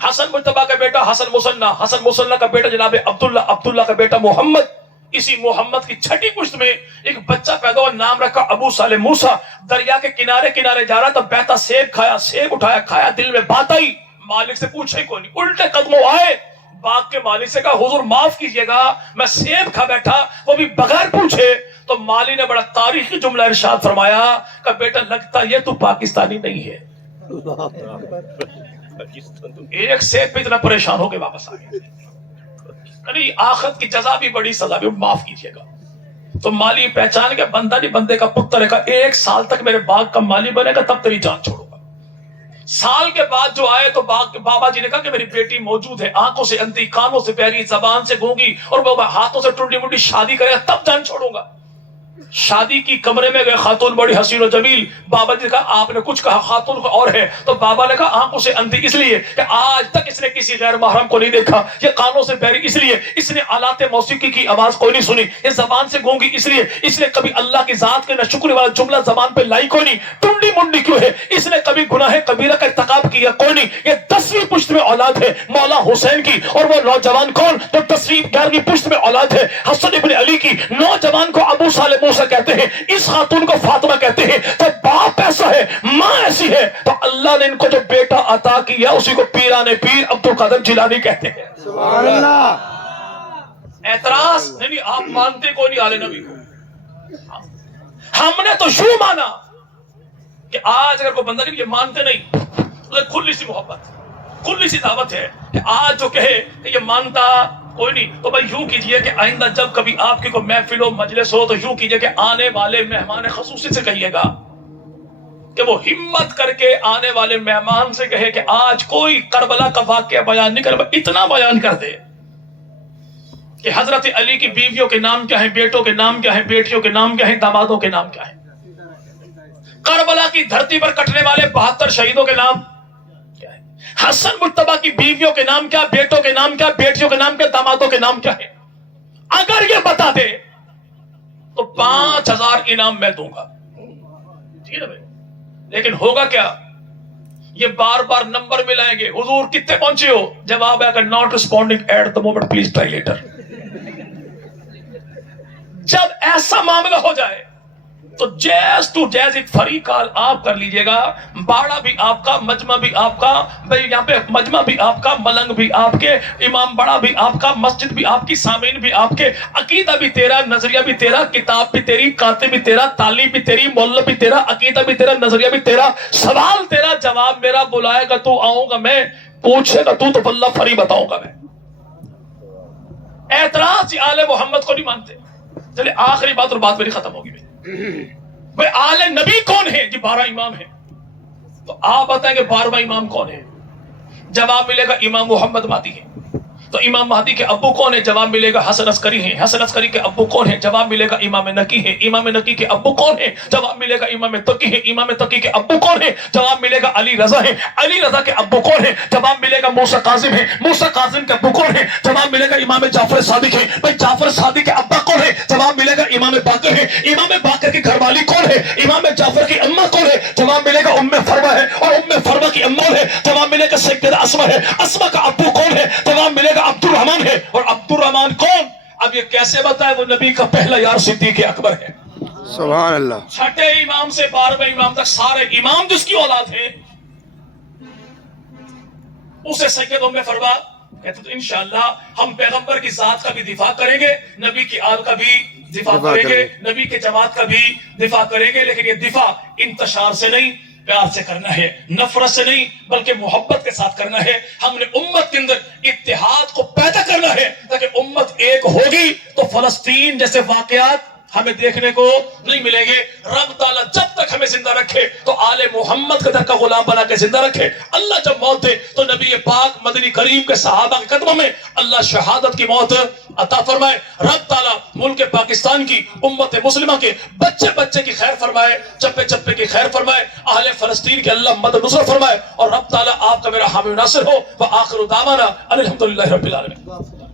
حسن مجتبی کا بیٹا حسن مصنع، حسن مصنع کا بیٹا جناب عبداللہ، عبداللہ کا بیٹا محمد۔ اسی محمد کی چھٹی پشت میں ایک بچہ پیدا ہوا، نام رکھا ابو صالح موسیٰ۔ دریا کے کنارے کنارے جا رہا تھا، بہتا سیب کھایا، سیب اٹھایا کھایا، دل میں بات آئی، مالک سے پوچھا ہی کوئی نہیں، الٹے قدموں آئے، باغ کے مالک سے کہا حضور معاف کیجئے گا میں سیب کھا بیٹھا، وہ بھی بغیر پوچھے۔ تو مالی نے بڑا تاریخی جملہ ارشاد فرمایا کہ بیٹا لگتا یہ تو پاکستانی نہیں ہے۔ ایک سیب پہ اتنا پریشان ہو کے واپس آ گیا۔ یعنی آخرت کی جزا بھی بڑی سزا بھی، معاف کیجئے گا۔ تو مالی پہچان کے بندہ نہیں بندے کا پتر ہے، 1 سال تک میرے باغ کا مالی بنے گا تب تیری جان چھوڑوں گا۔ سال کے بعد جو آئے تو بابا جی نے کہا کہ میری بیٹی موجود ہے، آنکھوں سے اندھی، کانوں سے بہری، زبان سے گونگی، اور بابا ہاتھوں سے ٹنڈی منڈی، شادی کرے گا تب جان چھوڑوں گا۔ شادی کی کمرے میں گئے، خاتون بڑی حسین و جمیل، بابا جی نے کہا آپ نے کچھ کہا، خاتون کو اور ہے، تو بابا نے کہا آنکھوں سے اندھی اس لیے کہ آج تک اس نے کسی غیر محرم کو نہیں دیکھا، یہ کانوں سے بہری اس لیے اس نے آلات موسیقی کی آواز کوئی نہیں سنی، یہ زبان سے گونگی اس لیے اس نے کبھی اللہ کی ذات کے نہ شکر والا جملہ زبان پہ لائی کوئی نہیں، ٹنڈی منڈی کیوں ہے اس نے کبھی گناہ کبیرہ کا ارتکاب کیا کوئی نہیں۔ یہ 10ویں پشت میں اولاد ہے مولا حسین کی، اور وہ نوجوان کون جو 10ویں 11ویں پشت میں اولاد ہے حسن ابن علی کی۔ نوجوان کو ابو صالح موسیٰ کہتے ہیں، اس خاتون کو فاطمہ کہتے ہیں۔ جب باپ ایسا ہے ماں ایسی ہے تو اللہ نے ان کو جو بیٹا عطا کیا اسی کو پیران پیر عبد القادر جیلانی کہتے ہیں۔ سبحان اللہ۔ اعتراض نہیں، آپ مانتے کوئی نہیں آل نبی کو، ہم نے تو یوں مانا کہ آج اگر کوئی بندہ نہیں یہ مانتے نہیں، اسے کھلی سی محبت کھلی سی دعوت ہے کہ آج جو کہے کہ یہ مانتا کوئی نہیں تو بھائی یوں کیجئے کہ آئندہ جب کبھی آپ کی کوئی محفل ہو مجلس ہو تو یوں کیجئے کہ آنے والے مہمان خصوصی سے کہیے گا کہ وہ ہمت کر کے آنے والے مہمان سے کہے کہ آج کوئی کربلا کا واقعہ بیان نہیں کر، اتنا بیان کر دے کہ حضرت علی کی بیویوں کے نام کیا ہیں، بیٹوں کے نام کیا ہیں، بیٹیوں کے نام کیا ہیں، دامادوں کے نام کیا ہیں۔ کربلا کی دھرتی پر کٹنے والے 72 شہیدوں کے نام کیا ہے؟ حسن مجتبیٰ کی بیویوں کے نام کیا، بیٹوں کے نام کیا، بیٹیوں کے نام کیا، دامادوں کے نام کیا ہے؟ اگر یہ بتا دے تو 5000 انعام میں دوں گا، ٹھیک ہے نا بھائی؟ لیکن ہوگا کیا؟ یہ بار بار نمبر ملائیں گے، حضور کتنے پہنچے ہو؟ جواب ہے کہ not responding at the moment, please try later. جب ایسا معاملہ ہو جائے تو جیز ٹو جیز ایک فری کال آپ کر لیجئے گا، باڑا بھی آپ کا، مجمع بھی آپ کا، بھئی یہاں پہ مجمع بھی آپ کا، ملنگ بھی آپ کے، امام بڑا بھی آپ کا، مسجد بھی آپ کی، سامعین بھی آپ کے، عقیدہ بھی تیرا، نظریہ بھی تیرا، کتاب بھی تیری، کاتب بھی تیرا، تعلیم بھی تیری، مولب بھی تیرا، عقیدہ بھی تیرا، نظریہ بھی تیرا، سوال تیرا، جواب میرا، بلائے گا تو آؤں گا میں، پوچھے گا تو واللہ فری بتاؤں گا میں۔ اعتراض جی آل محمد کو نہیں مانتے۔ چلے آخری بات اور بات میری ختم ہوگی بھئی آل نبی کون ہے؟ جی 12 امام ہیں۔ تو آپ بتائیں کہ 12واں امام کون ہے؟ جواب ملے گا امام محمد مہدی ہے۔ تو امام مہدی کے ابو کون ہے؟ جواب ملے گا حسن عسکری ہیں۔ حسن عسکری کے ابو کون ہے؟ جواب ملے گا امام نقی ہے۔ امام نقی کے ابو کون ہے؟ جواب ملے گا امام تقی ہے۔ امام تقی کے ابو کون ہے؟ جواب ملے گا علی رضا ہے۔ علی رضا کے ابو کون ہے؟ جواب ملے گا موسیٰ کاظم ہے۔ موسیٰ کاظم کے ابو کون ہے؟ جواب ملے گا امام جعفر صادق ہے۔ بھئی جعفر صادق کے ابا کون ہے؟ جواب ملے گا امام باقر ہے۔ امام باقر کی گھر والی کون ہے؟ امام جعفر کی اماں کون ہے؟ جواب ملے گا ام فروا ہے۔ اور ام فروا کی اماں ہے، جواب ملے گا سیدہ اسما ہے۔ اسما کا ابو کون ہے؟ جواب ملے گا عبد الرحمن ہے۔ اور عبد الرحمن کون؟ اب یہ کیسے بتائے؟ وہ نبی کا پہلا یار صدیق اکبر ہے۔ سبحان اللہ۔ چھٹے امام سے 12ویں امام تک سارے امام جس کی اولاد ہیں اسے سید ام فروا کہتے تو انشاءاللہ ہم پیغمبر کی ذات کا بھی دفاع کریں گے، نبی کی آل کا بھی دفاع کریں گے، نبی کے جماعت کا بھی دفاع کریں گے، لیکن یہ دفاع انتشار سے نہیں، پیار سے کرنا ہے، نفرت سے نہیں بلکہ محبت کے ساتھ کرنا ہے۔ ہم نے امت کے اندر اتحاد کو پیدا کرنا ہے تاکہ امت ایک ہوگی تو فلسطین جیسے واقعات ہمیں دیکھنے کو نہیں ملیں گے۔ رب تعالیٰ جب تک ہمیں زندہ رکھے تو آل محمد کے در کا غلام بنا کے زندہ رکھے۔ اللہ جب موت دے تو نبی پاک مدنی کریم کے صحابہ کے قدموں میں اللہ شہادت کی موت عطا فرمائے۔ رب تعالیٰ ملک پاکستان کی امت مسلمہ کے بچے بچے کی خیر فرمائے، چپے چپے کی خیر فرمائے، اہل فلسطین کے اللہ مدد نصرت فرمائے، اور رب تعالیٰ آپ کا میرا حامی ناصر ہو۔ وآخر دعوانا ان الحمدللہ رب العالمین۔